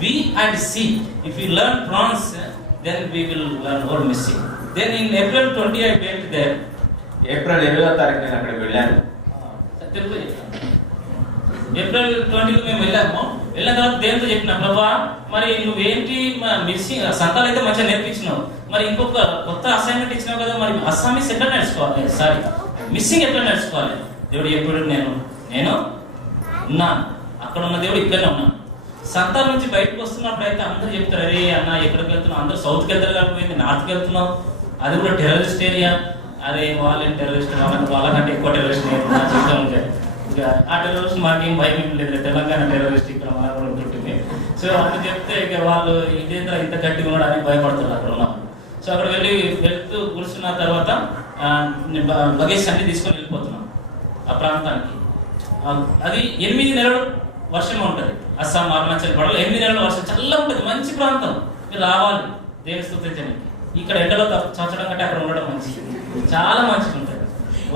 we and see. If we learn prawns, then we will learn whole missing. Then in April 20 I went there. April 20వ తారీఖు నేను అక్కడికి వెళ్ళాను. April 20 మేము వెళ్ళాము. వెళ్ళిన తర్వాత దేవునితో చెప్పిన, ప్రభా మరి నువ్వేంటి మిస్సింగ్ సంతాలు అయితే మంచిగా నేర్పించినావు, మరి ఇంకొక కొత్త అసైన్మెంట్ ఇచ్చినావు కదా, మరి అస్సామీస్ ఎట్లా నేర్చుకోవాలి, సారీ మిస్సింగ్ ఎట్లా నేర్చుకోవాలి? దేవుడు ఎప్పుడు నేను ఉన్నాను, అక్కడ ఉన్న దేవుడు ఇక్కడనే ఉన్నాను. సంతాల నుంచి బయటకు వస్తున్నప్పుడు అయితే అందరూ చెప్తారు, అరే అన్న ఎక్కడికి వెళ్తున్నావు, అందరూ సౌత్కి వెళ్తారు కాకపోయింది, నార్త్కి వెళ్తున్నావు, అది కూడా టెర్రరిస్ట్ ఏరియా. అరే వాళ్ళని టెర్రరిస్ట్ వాళ్ళకంటే ఎక్కువ టెర్రరిస్ట్ చెప్తా ఉంటారు. ఇక ఆ టెర్రరిస్ట్ మాకేం భయం ఏం లేదు, తెలంగాణ టెర్రరిస్ట్ ఇక్కడ మన కూడా ఉంటుంటుంది. సో అది చెప్తే ఇక వాళ్ళు ఇదేంద్ర ఇంత గట్టిగా ఉండడానికి భయపడుతున్నారు అక్కడ ఉన్న. సో అక్కడ వెళ్తూ కూర్చున్న తర్వాత లగేజ్ అన్ని తీసుకొని వెళ్ళిపోతున్నాం ఆ ప్రాంతానికి. అది 8 నెలలు వర్షం ఉంటుంది. అస్సాం, అరుణాచల్ పడలో 8 నెలల వర్షం, చల్లగా ఉంటుంది, మంచి ప్రాంతం. మీరు రావాలి దేవుని స్తుతించడానికి. ఇక్కడ ఎండలో చచ్చడం కంటే అక్కడ ఉండడం మంచిది, చాలా మంచిగా ఉంటుంది.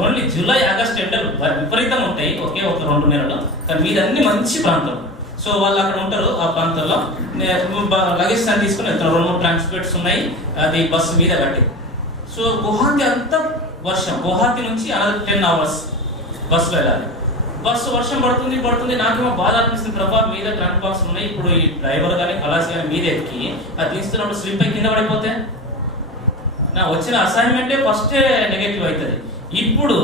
ఓన్లీ జూలై, ఆగస్ట్ ఎండలు విపరీతంగా ఉంటాయి, ఒకే ఒక 2 నెలలు, కానీ మీదన్నీ మంచి ప్రాంతం. సో వాళ్ళు అక్కడ ఉంటారు ఆ ప్రాంతంలో. లగేజ్ అని తీసుకుని వెళ్తారు. 2-3 ట్రాన్స్పోర్ట్స్ ఉన్నాయి, అది బస్సు మీద కట్టి. సో గువాహతి అంతా వర్షం, గువాహతి నుంచి 10 hours బస్సులో వెళ్ళాలి. బస్సు వర్షం పడుతుంది, నాకేమో బాధ అనిపిస్తుంది, ప్రభా మీద ట్రంక్ బాక్స్ ఉన్నాయి, ఇప్పుడు ఈ డ్రైవర్ కానీ కలాసి కానీ మీద ఎక్కి అది తీస్తున్నప్పుడు స్లిప్ అయి కింద పడిపోతే నా వచ్చిన అసైన్మెంటే ఫస్టే నెగటివ్ అవుతుంది. ఇప్పుడు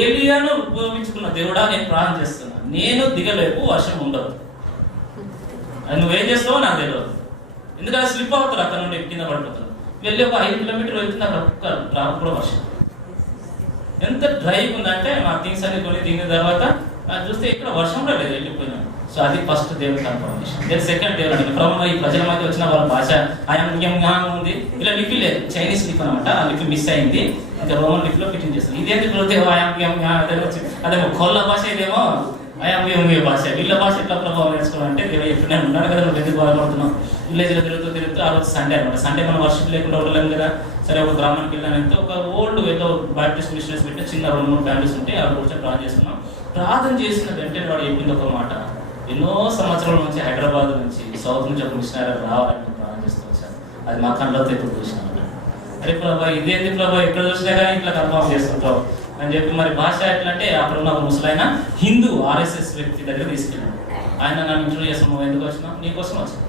ఏలియాను ఉపయోగించుకున్న దేవుడా నేను ప్రార్థన చేస్తున్నా, నేను దిగలేపు, వర్షం ఉండదు, అది నువ్వేం చేస్తావో నాకు తెలియదు. ఎందుకంటే స్లిప్ అవుతారు, అక్కడ నుండి కింద పడిపోతారు. వెళ్ళి ఒక 5 కిలోమీటర్లు వెళ్తుంది, అక్కడ డ్రాప్ కూడా వర్షం. ఎంత డ్రైవ్ ఉందంటే మా థింగ్స్ అన్ని కొని తిన్న తర్వాత చూస్తే ఇక్కడ వర్షం కూడా లేదు, వెళ్ళిపోయినాం. సో అది ఫస్ట్ దేవుడి కన్ఫర్మేషన్. దెన్ సెకండ్ దేవుడు ప్రభు ఈ ప్రజల మధ్య వచ్చిన వాళ్ళ భాష ఆయన ఉంది, ఇలా లిపి లేదు, చైనీస్ లిపి అనమాట. ఆ లిపి మిస్ అయింది, ఇంకా రోమన్ లిపిలో ఫిట్టింగ్ చేస్తాం. ఇదేంటి ప్రభుత్వం అదేమో కొల్ల భాష, ఇదేమో అయామ్య భాష. వీళ్ళ భాష ఎట్లా ప్రభావం నేర్చుకోవాలంటే దేవుడు ఎప్పుడు నేను ఉన్నాను కదా, నువ్వు ఎందుకు బాధపడుతున్నావు. విలేజ్లో తిరుగుతూ ఆ రోజు సండే అనమాట. సండే మనం వర్షం లేకుండా ఉండలేము కదా. సరే ఒక గ్రామానికి వెళ్ళానంటే ఒక ఓల్డ్ ఏదో బాప్టిస్ట్ మిషనరీస్ పెట్టి చిన్న 2-3 ఫ్యామిలీస్ ఉంటే ఆ కూర్చొని ప్రార్థన చేస్తున్నాం. ప్రార్థన చేసిన వెంటనే వాడు చెప్పింది ఒక మాట, ఎన్నో సంవత్సరాల నుంచి హైదరాబాద్ నుంచి సౌత్ నుంచి ఒక మిషనరీ రావాలని ప్రార్థన చేస్తూ వచ్చాను. అది మా కళ్ళతో ఇప్పుడు చూసినాం. అరే ప్రభా ఇదేంటి ప్రభా, ఎక్కడ చూసినా కానీ ఇట్లా కన్ఫర్మ్ చేస్తుంటావు అని చెప్పి. మరి భాష ఎట్లా అంటే అక్కడ ఉన్న ఒక ముసలైన హిందూ RSS వ్యక్తి దగ్గర తీసుకెళ్ళాను. ఆయన నన్ను ఇంటర్వ్యూ చేస్తాం, నువ్వు ఎందుకు వచ్చినావు? నీకోసం వచ్చాను.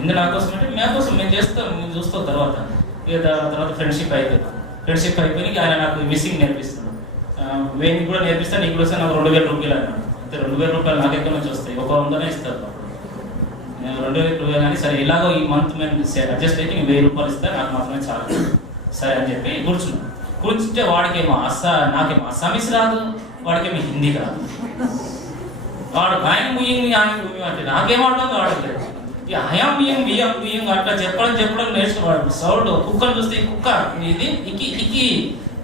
ఎందుకు నా కోసం అంటే మా కోసం, మేము చేస్తాం, మేము చూస్తాం. తర్వాత తర్వాత ఫ్రెండ్షిప్ అయిపోయి ఆయన నాకు మిస్సింగ్ నేర్పిస్తున్నాడు. వేణి కూడా నేర్పిస్తాను, నీకు కూడా నాకు 2000 రూపాయలు అన్నాడు. అంతే 2000 రూపాయలు నాకు ఎక్కడి నుంచి వస్తాయి, ఒక 100నే ఇస్తారు. నేను 2000 రూపాయలు కానీ సరే ఇలాగో ఈ మంత్ మేము అడ్జస్ట్ అయితే 1000 రూపాయలు ఇస్తాను, నాకు మాత్రమే చాలు సరే అని చెప్పి కూర్చుంటే వాడికేమో నాకేమో అస్సామీస్ రాదు, వాడికేమో హిందీ రాదు. వాడు ఆయన ముయ్యింగ్ అంటే నాకేం అర్థం కావట్లేదు. ఈ హయాం బియ్యం అట్లా చెప్పడం నేర్చుకోవాడు. సౌండ్ కుక్కను చూస్తే ఈ కుక్క ఇది ఇకి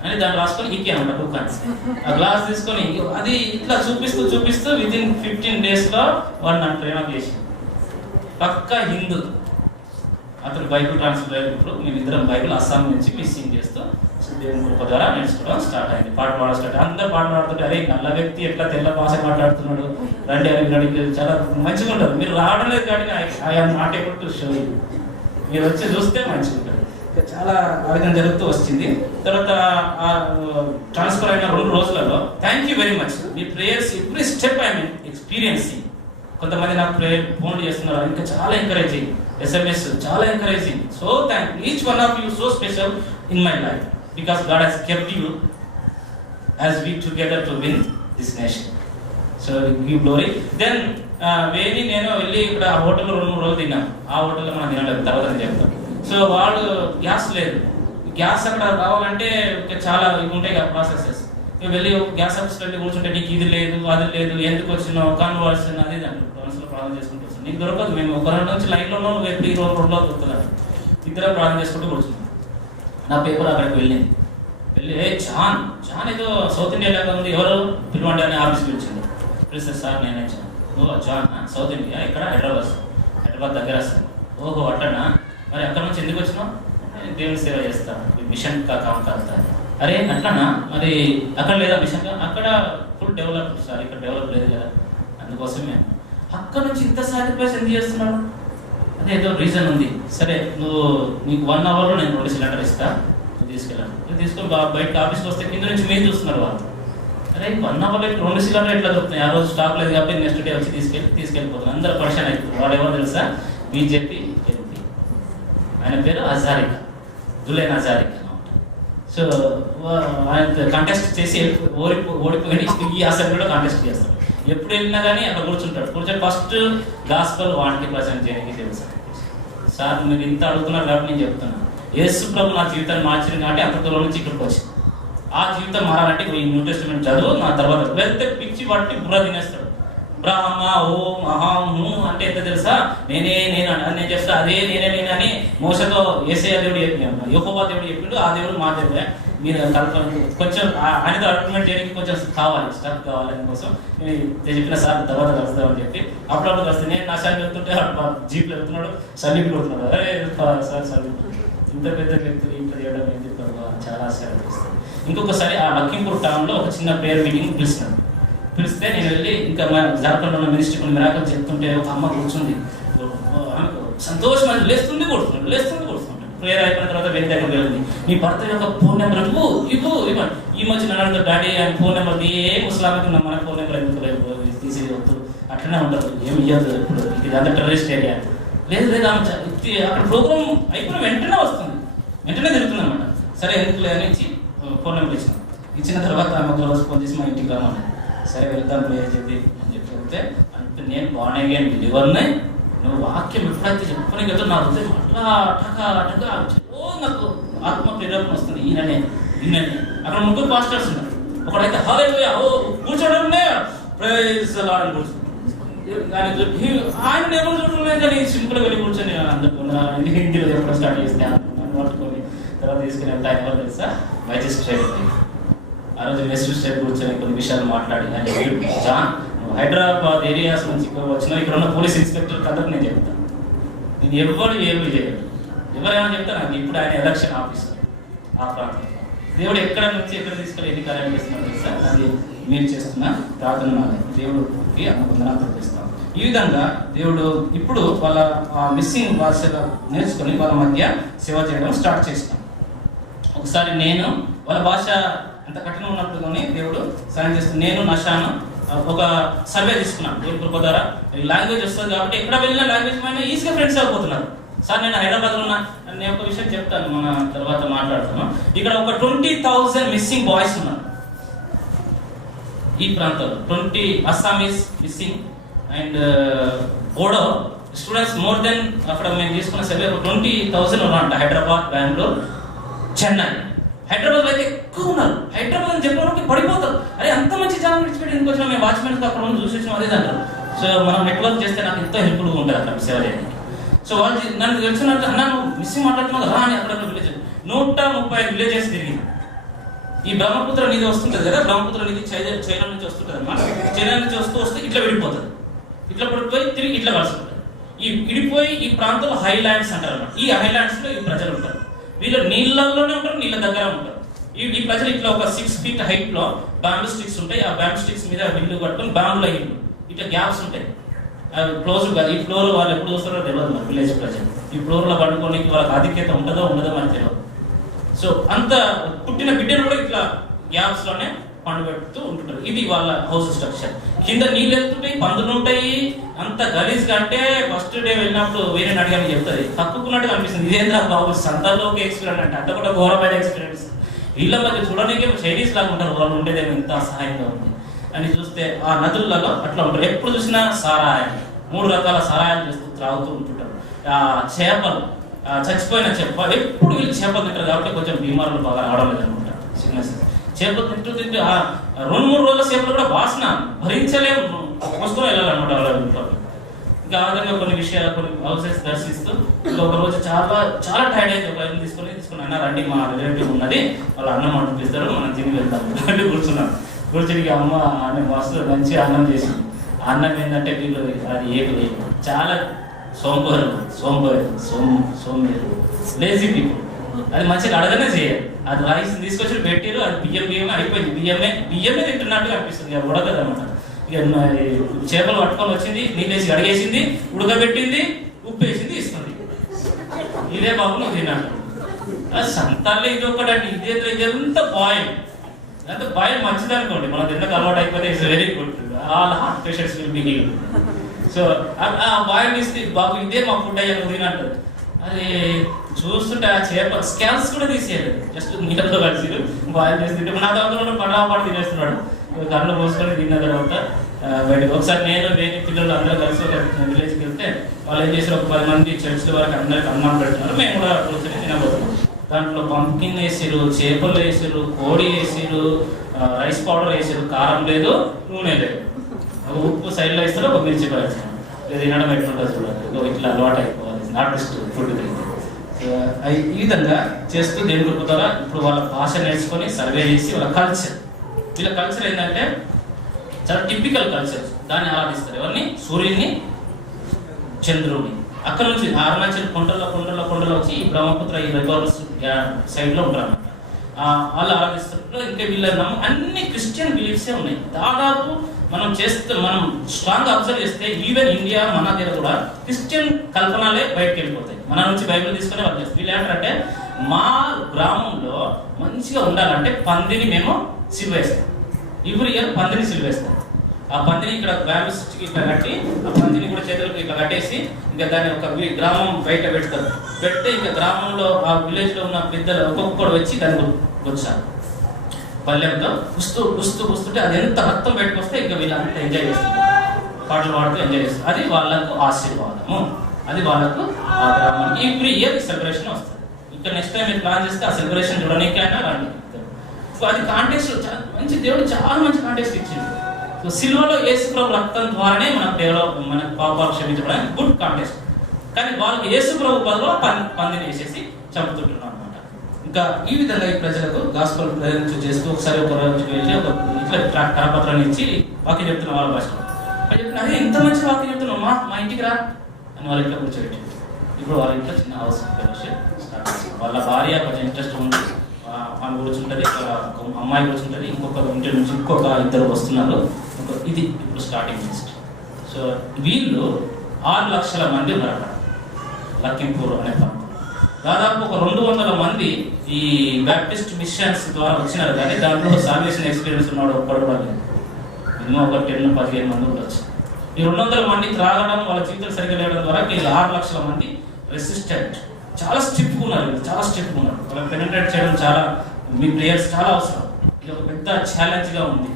అని దాన్ని రాసుకొని ఇక్కి అనమాట కుక్క. ఆ గ్లాస్ తీసుకొని అది ఇట్లా చూపిస్తూ వితిన్ 15 days వాడు నన్ను ట్రైన్ చేసి పక్కా హిందూ. అతను బైబిల్ ట్రాన్స్లేటర్. ఇప్పుడు మేమిద్దరం బైబిల్ అస్సాం నుంచి మిస్సింగ్ చేస్తూ దేవుని కృప ద్వారా నేర్చుకోవడం స్టార్ట్ అయింది. పాట పాడడం స్టార్ట్. అందరూ పాట పాడుతుంటే అరే నల్ల వ్యక్తి ఎట్లా తెల్ల భాష మాట్లాడుతున్నాడు రండి అని చాలా మంచిగా ఉంటుంది. మీరు రావడం లేదు కానీ I'm not able to show you, మీరు వచ్చి చూస్తే మంచిగా ఉంటుంది. చాలా ఆవేదన జరుగుతూ వచ్చింది. తర్వాత ట్రాన్స్ఫర్ అయిన 2 రోజులలో thank you very much. Me prayers every step I mean experiencing. కొంతమంది నాకు ప్రేయర్ ఫోన్లు చేస్తున్నారు, ఇంకా చాలా ఎంకరేజింగ్. SMS చాలా encouraging. So thank each one of you so special in my life because God has kept you as we together to win this nation. So give glory. Then వేణి నేను వెళ్ళి ఇక్కడ ఆ హోటల్లో 2-3 రోజులు తిన్నాను. ఆ హోటల్లో మనం తినలేదు, తర్వాత నేను చెప్తాను. సో వాళ్ళు గ్యాస్ లేదు, గ్యాస్ అక్కడ రావాలంటే చాలా ఇవి ఉంటాయి కదా ప్రాసెసెస్. వెళ్ళి గ్యాస్ ఆఫీస్కి వెళ్ళి కూర్చుంటే నీకు ఇది లేదు అది లేదు, ఎందుకు వచ్చినావు కన్వర్షన్ అది మనసులో ప్రార్థన చేసుకుంటూ వస్తాను. నీకు దొరకదు, మేము ఒక 2 నుంచి లైన్లో ఉన్నాం, వెళ్ళి 2 రోజుల్లో దొరుకుతుంది. ఇద్దరం ప్రార్థన చేసుకుంటూ కూర్చున్నాం. నా పేపర్ అక్కడికి వెళ్ళి జాన్ ఏదో సౌత్ ఇండియా లాగా ఉంది, ఎవరు పిలవండి అని ఆఫీస్కి వచ్చింది. పిలిస్తే సార్ నేనే వచ్చాను. ఓ జాన్ సౌత్ ఇండియా ఇక్కడ హైదరాబాద్ దగ్గర వస్తాను. ఓహో అట్టనా, మరి అక్కడ నుంచి ఎందుకు వచ్చినావు? దేవుని సేవ చేస్తాను, మిషన్ కామ్ కాస్తాను. అరే అట్లనా, మరి అక్కడ లేదా మిషన్? అక్కడ ఫుల్ డెవలప్ సార్, ఇక్కడ డెవలప్ లేదు కదా, అందుకోసం మేము అక్కడ నుంచి ఇంత సాక్రిఫైస్ ఎందుకు చేస్తున్నాడు? అదే ఏదో రీజన్ ఉంది, సరే నీకు 1 అవర్లో నేను 2 సిలిండర్ ఇస్తా, నువ్వు తీసుకెళ్ళాను. తీసుకొని బయటకు ఆఫీస్కి వస్తే కింద నుంచి మీరు చూస్తున్నారు వాళ్ళు, అరే 1 అవర్లో 2 సిలిండర్ ఎట్లా దొరుకుతున్నాయి, ఆ రోజు స్టాక్ లేదు కాబట్టి నెక్స్ట్ డే వచ్చి తీసుకెళ్ళిపోతున్నాను. అందరూ పరిశాన్ అవుతుంది. వాడు ఎవరు తెలుసా, బీజేపీ ఎంపీ, ఆయన పేరు హజారికా, జులైన్ హజారికా. సో ఆయన కంటెస్ట్ చేసి ఓడిపోయి ఈ అసెంబ్లీలో కంటెస్ట్ చేస్తాడు. ఎప్పుడు వెళ్ళినా కానీ అక్కడ కూర్చుంటాడు. కూర్చొని ఫస్ట్ గాస్పల్ వానికి ప్రజెంట్ చేయడానికి తెలుసు. సార్ మీరు ఇంత అడుగుతున్నారు కాబట్టి నేను చెప్తున్నాను, యేసు ప్రభు నా జీవితాన్ని మార్చింది కాబట్టి అంతలో నుంచి ఇక్కడికి వచ్చింది. ఆ జీవితం మారాలంటే ఈ న్యూ టెస్టిమెంట్ చదువు, నా తర్వాత వెళ్తే పిచ్చి పట్టి బుర్ర తినేస్తాడు. బ్రహ్మ ఓం అహం హూ అంటే ఎంత తెలుసా, నేను నేను చేస్తా, అదే నేనే అని మోసతో యేసయ్య దేవుడు చెప్పినాడు, యెహోవా దేవుడు చెప్పిండు, ఆ దేవుడు మా దేవుడే. మీరు కల్పన కొంచెం ఆయనతో ఆర్గ్యుమెంట్ చేయడానికి కొంచెం కావాలి, స్టఫ్ కావాలి. అందుకోసం నేను చెప్పిన సార్ తర్వాత కలుస్తామని చెప్పి అప్పుడప్పుడు కలిస్తే నేను నా సార్ వెళ్తుంటే జీప్లో వెళ్తున్నాడు, సల్లింపు కొడుతున్నాడు. అరే సార్ సల్లింపు, ఇంత పెద్ద వ్యక్తులు ఇంత చేయడం ఏంటి చాలా ఆశ్చర్యపరుస్తుంది. ఇంకొకసారి ఆ లఖింపూర్ టౌన్లో ఒక చిన్న ప్రేయర్ మీటింగ్ పిలిస్తే నేను వెళ్ళి ఇంకా జార్ఖండ్లో ఉన్న మినిస్ట్రీ కొన్ని మిరాకలు చెప్తుంటే ఒక అమ్మ కూర్చుంది, సంతోషం అది లేస్తుంది కూర్చుంటాడు. ప్రేయర్ అయిపోయిన తర్వాత వేరే దగ్గర వెళ్ళింది, నీ భర్త యొక్క ఫోన్ నెంబర్ ఇవ్వండి. ఈ మధ్య నన్ను డాడీ ఆయన ఫోన్ నెంబర్ ఏ ముస్లాంకి ఉన్న మన ఫోన్ నెంబర్ ఎందుకు తీసేది వద్దు, అట్లనే ఉంటుంది, ఏమి ఇవ్వదు. ఇప్పుడు ఇది అంత టెర్రరిస్ట్ ఏరియా లేదు అక్కడ ప్రోగ్రామ్ అయిపోయిన వెంటనే వస్తుంది, వెంటనే తిరుగుతుంది అనమాట. సరే ఎందుకు అని ఇచ్చి ఫోన్ నెంబర్ ఇచ్చిన తర్వాత ఆమె ఒక రోజు ఫోన్ చేసి మా ఇంటికి రమ్మని, సరే వెళ్తాం చెప్పి అని చెప్పి వెళ్తే అంటే నేను బాగానే బిలీవర్ని, నువ్వు వాక్యం ఎప్పుడైతే చెప్పని కదా నా హృదయం అట్లా అటగా నాకు ఆత్మ ప్రేరేపణ వస్తుంది. ఈయననే అక్కడ 3 పాస్టర్స్ ఉన్నారు. ఒకడైతే హల్లెలూయా కూర్చోడంనే ప్రైజ్ ది లార్డ్ అని కూర్చున్నాడు. ఆయన ఎవరు చూడలేదు కానీ సింపుల్గా వెళ్ళి కూర్చొని అందరు హిందీలో చెప్పడం స్టార్ట్ చేస్తే పట్టుకొని తర్వాత తీసుకుని వెళ్తే ఆయన ఎవరు తెలుసా, మ్యాజిస్ట్రేట్. ఆ రోజు మ్యాజిస్ట్రేట్ కూర్చొని కొన్ని విషయాలు మాట్లాడి ఆయన జాన్ హైదరాబాద్ ఏరియాస్ నుంచి వచ్చిన ఇక్కడ ఉన్న పోలీస్ ఇన్స్పెక్టర్ అందరికి నేను చెప్తాను, నేను ఎవరు ఏమి చేయలేదు, ఎవరైనా చెప్తా నాకు ఇప్పుడు ఆయన ఎలక్షన్ ఆఫీసర్ ఆ ప్రాంతంలో. దేవుడు ఎక్కడ నుంచి ఎక్కడ తీసుకొని ఎన్ని కార్యాలు చేస్తున్నాడు తెలుసా, అది మీరు చేస్తున్న ప్రార్థన దేవుడికి వందనాలు చేస్తాం. ఈ విధంగా దేవుడు ఇప్పుడు వాళ్ళ మిస్సింగ్ భాషగా నేర్చుకొని వాళ్ళ మధ్య సేవ చేయడం స్టార్ట్ చేస్తాం. ఒకసారి నేను వాళ్ళ భాష అంత కఠినం ఉన్నప్పుడు కానీ దేవుడు సాయం చేస్తాను. నేను నషాను ఒక సర్వే తీసుకున్నాను దేవుడి కృప ద్వారా. లాంగ్వేజ్ వస్తుంది కాబట్టి ఎక్కడ వెళ్ళినా లాంగ్వేజ్ పైన ఈజీగా ఫ్రెండ్స్ అయిపోతున్నారు. సార్ నేను హైదరాబాద్లో ఉన్నా, నేను ఒక విషయం చెప్తాను, మన తర్వాత మాట్లాడుతాను. ఇక్కడ ఒక 20,000 మిస్సింగ్ బాయ్స్ ఉన్నారు ఈ ప్రాంతంలో. 20 Assamese missing and Bodo students more than అక్కడ మేము తీసుకున్న సర్వే 20,000 ఉన్నారంట. హైదరాబాద్, బెంగళూరు, చెన్నై. హైదరాబాద్ అయితే ఎక్కువ ఉన్నారు. హైదరాబాద్ అని చెప్పడానికి పడిపోతారు. అరే అంత మంచి జాబ్ విడిచిపెట్టి ఎందుకు వచ్చినా, మేము వాచ్మెన్స్ అక్కడ చూసి అదే అంటారు. సో మనం నెట్వర్క్ చేస్తే నాకు ఎంతో హెల్ప్ఫుల్గా ఉంటుంది అక్కడ సేవ చేయడానికి. సో వాళ్ళు నన్ను తెలిసినట్టు అన్నా నువ్వు మిస్సింగ్ మాట్లాడుతున్నావు రా అని అక్కడ విలేజ్ 135 విలేజెస్ తిరిగింది. ఈ బ్రహ్మపుత్ర నిధి వస్తుంటుంది కదా, బ్రహ్మపుత్ర నిధి చైనా నుంచి వస్తుంటుంది అన్నమాట. చైనా నుంచి వస్తే ఇట్లా విడిపోతుంది, ఇట్లా పడిపోయి తిరిగి ఇట్లా కలుసుకుంటుంది. ఈ విడిపోయి ఈ ప్రాంతంలో హైలాండ్స్ అంటారు అన్నమాట. ఈ హైలాండ్స్ లో ఈ ప్రజలు ఉంటారు. వీళ్ళు నీళ్ళల్లోనే ఉంటారు, నీళ్ళ దగ్గర ఉంటారు. ఈ ప్రజలు ఇట్లా ఒక 6 feet హైట్ లో బ్యాంబూ స్టిక్స్ ఉంటాయి. ఆ బ్యాంబూ స్టిక్స్ మీద ఇల్లు కట్టుకొని బ్యాంబులో ఇల్లు ఇట్లా గ్యాప్స్ ఉంటాయి. క్లోజ్ కాదు. ఈ ఫ్లోర్ వాళ్ళు ఎప్పుడు వస్తారో తెలియదు మన విలేజ్ ప్రజలు. ఈ ఫ్లోర్ లో పడుకోనికి వాళ్ళకి ఆధిక్యత ఉండదో మనకు తెలియదు. సో అంత పుట్టిన బిడ్డలు కూడా ఇట్లా గ్యాప్స్ లోనే పండుపెడుతూ ఉంటుంటారు. ఇది వాళ్ళ హౌస్ స్ట్రక్చర్. కింద నీళ్ళు వెళ్తుంటాయి, పందులు ఉంటాయి. అంత గలీజ్ అంటే ఫస్ట్ డే వెళ్ళినప్పుడు వేరే అడిగాని చెప్తుంది, తక్కున్నట్టుగా అనిపిస్తుంది. ఇదేంద్ర బాబు సంతాల్లో ఒక ఎక్స్పీరియన్స్ అంటే అంత కూడా ఘోరమైన ఎక్స్పీరియన్స్. వీళ్ళ మధ్య చూడడానికి చైనీస్ లాగా ఉంటారు. వాళ్ళు ఉండేదేమో ఇంత సహాయంగా ఉంది అని చూస్తే ఆ నదులలో అట్లా ఉంటారు. ఎప్పుడు చూసినా సారాయం, 3 రకాల సారాయాలు చేస్తూ త్రాగుతూ ఉంటుంటారు. ఆ చేపలు, చచ్చిపోయిన చేపలు, ఎప్పుడు వీళ్ళు చేపలు తింటారు కాబట్టి కొంచెం బీమారులు బాగా రావడం లేదనమాట. సిగ్నెస్ చేపలు తింటూ ఆ 2-3 రోజుల చేపలు కూడా వాసన భరించలేము, మోసుకొని వెళ్ళాలన్నమాట వాళ్ళ ఇంట్లో. ఇంకా ఆ విధంగా కొన్ని హౌసెస్ దర్శిస్తూ ఒక రోజు చాలా చాలా టైర్డ్ అయితే ఒక ఇల్లు తీసుకొని అన్న రండి మా రిలేటివ్ ఉన్నది, వాళ్ళ అన్నం వండిపిస్తారు, మనం తిని వెళ్తాం అంటే కూర్చుని అమ్మ అన్నం మస్తు మంచి అన్నం చేసింది. అన్నం ఏంటంటే వీళ్ళు అది ఏది చాలా సోంబేరు లేజీ పీపుల్. అది మంచిగా అడగనే చేయాలి. అది రైస్ తీసుకొచ్చి పెట్టారు, అది బియ్యం అయిపోయింది. బియ్యమే తింటున్నట్టుగా అనిపిస్తుంది. ఇక ఉడకదు అనమాట. ఇక చేపలు పట్టుకొని వచ్చింది, నీళ్ళేసి అడిగేసింది, ఉడకబెట్టింది, ఉప్పు వేసింది, ఇస్తుంది. ఇదే బాబు నువ్వు తిన్నాడు. సంతాల్లో ఇది ఒకటండి, ఇదంతా బాయిల్. అంటే బాయిల్ మంచిది అనుకోండి, మనం తిన్నకు అలవాటు అయిపోతే it's very good, all heart patients will be healed. So ఆ బాయిల్ ఇస్తే బాబు ఇదే మా ఫుడ్ అయ్యా నువ్వు తినంటారు. అది చూస్తుంటే ఆ చేప స్కాల్స్ కూడా తీసేయాలి, జస్ట్ నీళ్ళతో కలిసి బాయిల్ చేసి తింటే నా దగ్గర పడాపాటు తినేస్తున్నాడు. కళ్ళు పోసుకొని తిన్న తర్వాత బయటకు ఒకసారి నేను వేరే పిల్లలు అందరూ కలిసి ఒక విలేజ్కి వెళ్తే వాళ్ళు ఏం చేశారు, ఒక 10 మంది చర్చ్ల వరకు అందరికి అన్నం పెడుతున్నారు, మేము కూడా కూర్చొని తినబోతున్నాం. దాంట్లో పంకిన్ వేసారు, చేపలు వేసారు, కోడి వేసారు, రైస్ పౌడర్ వేసారు, కారం లేదు, నూనె లేదు, ఉప్పు సైడ్లో వేస్తారు, ఒక మిర్చి వేస్తారు. ఇది తినడం ఎట్లుంటుంది చూడాలి, ఇట్లా అలవాటు అయిపోవాలి, ఆర్టిస్ట్ ఫుడ్. ఈ విధంగా చేస్తూ దేవుడు కృప ఇప్పుడు వాళ్ళ భాష నేర్చుకొని సర్వే చేసి వాళ్ళ కల్చర్, వీళ్ళ కల్చర్ ఏంటంటే చాలా టిపికల్ కల్చర్. దాన్ని ఆరాధిస్తారు ఎవరిని? సూర్యుడిని, చంద్రుడిని. అక్కడ నుంచి అరుణాచల్ కొండల్లో వచ్చి ఈ బ్రహ్మపుత్ర ఈ రివర్ సైడ్లో ఉంటారు అన్నమాట. వాళ్ళు ఆరాధిస్తారు. ఇంకా వీళ్ళ అన్ని క్రిస్టియన్ బిలీఫ్సే ఉన్నాయి. దాదాపు మనం స్ట్రాంగ్ అబ్జర్వ్ చేస్తే ఈవెన్ ఇండియా మన దగ్గర కూడా క్రిస్టియన్ కల్పనలే బయటకు వెళ్ళిపోతాయి. మన నుంచి బైబిల్ తీసుకునే వాళ్ళు చేస్తారు. వీళ్ళు ఏంటంటే మా గ్రామంలో మంచిగా ఉండాలంటే పందిని మేము సిల్వేస్తాం. ఎవ్రీ ఇయర్ పందిని సిల్వేస్తాం. ఆ పందిని ఇక్కడ బ్యాంబూ స్టిక్ ఇట్లా కట్టి ఆ పందిని కూడా చేతులకు ఇట్లా కట్టేసి ఇంకా దాన్ని ఒక గ్రామం బయట పెడతారు. పెడితే ఇంకా గ్రామంలో ఆ విలేజ్ లో ఉన్న పెద్దలు ఒక్కొక్కడు వచ్చి దాన్ని వచ్చారు పల్లెంతో పుస్తుంటే అది ఎంత రక్తం బయటకు వస్తే ఇంకా వీళ్ళంతా ఎంజాయ్ చేస్తారు, పాటలు పాడుతూ ఎంజాయ్ చేస్తారు. అది వాళ్ళకు ఆశీర్వాదము, అది వాళ్ళకు ఆ గ్రామానికి ఎవ్రీ ఇయర్ సెలబ్రేషన్ వస్తుంది. ఇంకా నెక్స్ట్ టైం మీరు ప్లాన్ చేస్తే ఆ సెలబ్రేషన్ చూడడానికైనా రండి. సో అది కాంటెక్స్ట్ మంచి, దేవుడు చాలా మంచి కాంటెక్స్ట్ ఇచ్చింది. సో సిల్వలో యేసుప్రభు రక్తం ద్వారానే మన పాపాలు క్షమించడానికి గుడ్ కాంటెక్స్ట్. కానీ వాళ్ళకి యేసుప్రభు బదులు పందిని వేసేసి చంపుతుంటున్నాం అనమాట. ఇంకా ఈ విధంగా ఈ ప్రజలకు గాస్పల్ ప్రజలు చేస్తూ ఒకసారి ఒక రోజుకి వెళ్ళి ఇట్లా కరపత్రాన్ని ఇచ్చి వాక్యం చెప్తున్న వాళ్ళ భాషలో చెప్తున్నా, అదే ఇంత మంచి వాక్యం చెప్తున్నావు, మా ఇంటికి రా అని వాళ్ళ ఇంట్లో కూర్చోబెట్టి. ఇప్పుడు వాళ్ళ ఇంట్లో చిన్న హౌస్ ఫెలోషిప్ స్టార్ట్ చేస్తారు. వాళ్ళ భార్య కొంచెం ఇంట్రెస్ట్ ఉంది, ఆమె కూర్చుంటుంది, అమ్మాయి కూర్చుంటుంది, ఇంకొక ఇంటి నుంచి ఇంకొక 2 వస్తున్నారు. ఇది ఇప్పుడు స్టార్టింగ్ లిస్ట్. సో వీళ్ళు 6 లక్షల మంది ఉన్నారు అక్కడ లఖింపూర్ అనే ప్రాంతం. దాదాపు ఒక 200 మంది ఈ బ్యాప్టిస్ట్ మిషన్స్ ద్వారా వచ్చినారు. కానీ దాంట్లో సాల్వేషన్ ఎక్స్పీరియన్స్ ఉన్నాడు ఒక్కడు కూడా లేదు. మినిమం ఒక 10-15 మంది ఉండొచ్చు. ఈ 200 మంది త్రాగడం, వాళ్ళ జీవితం సరిగ్గా లేవడం ద్వారా వీళ్ళు 6 లక్షల మంది రెసిస్టెంట్, చాలా స్ట్రిక్ట్గా ఉన్నారు. వాళ్ళని పెనిట్రేట్ చేయడం చాలా, మీ ప్లేయర్స్ చాలా అవసరం. ఇది ఒక పెద్ద ఛాలెంజ్గా ఉంది.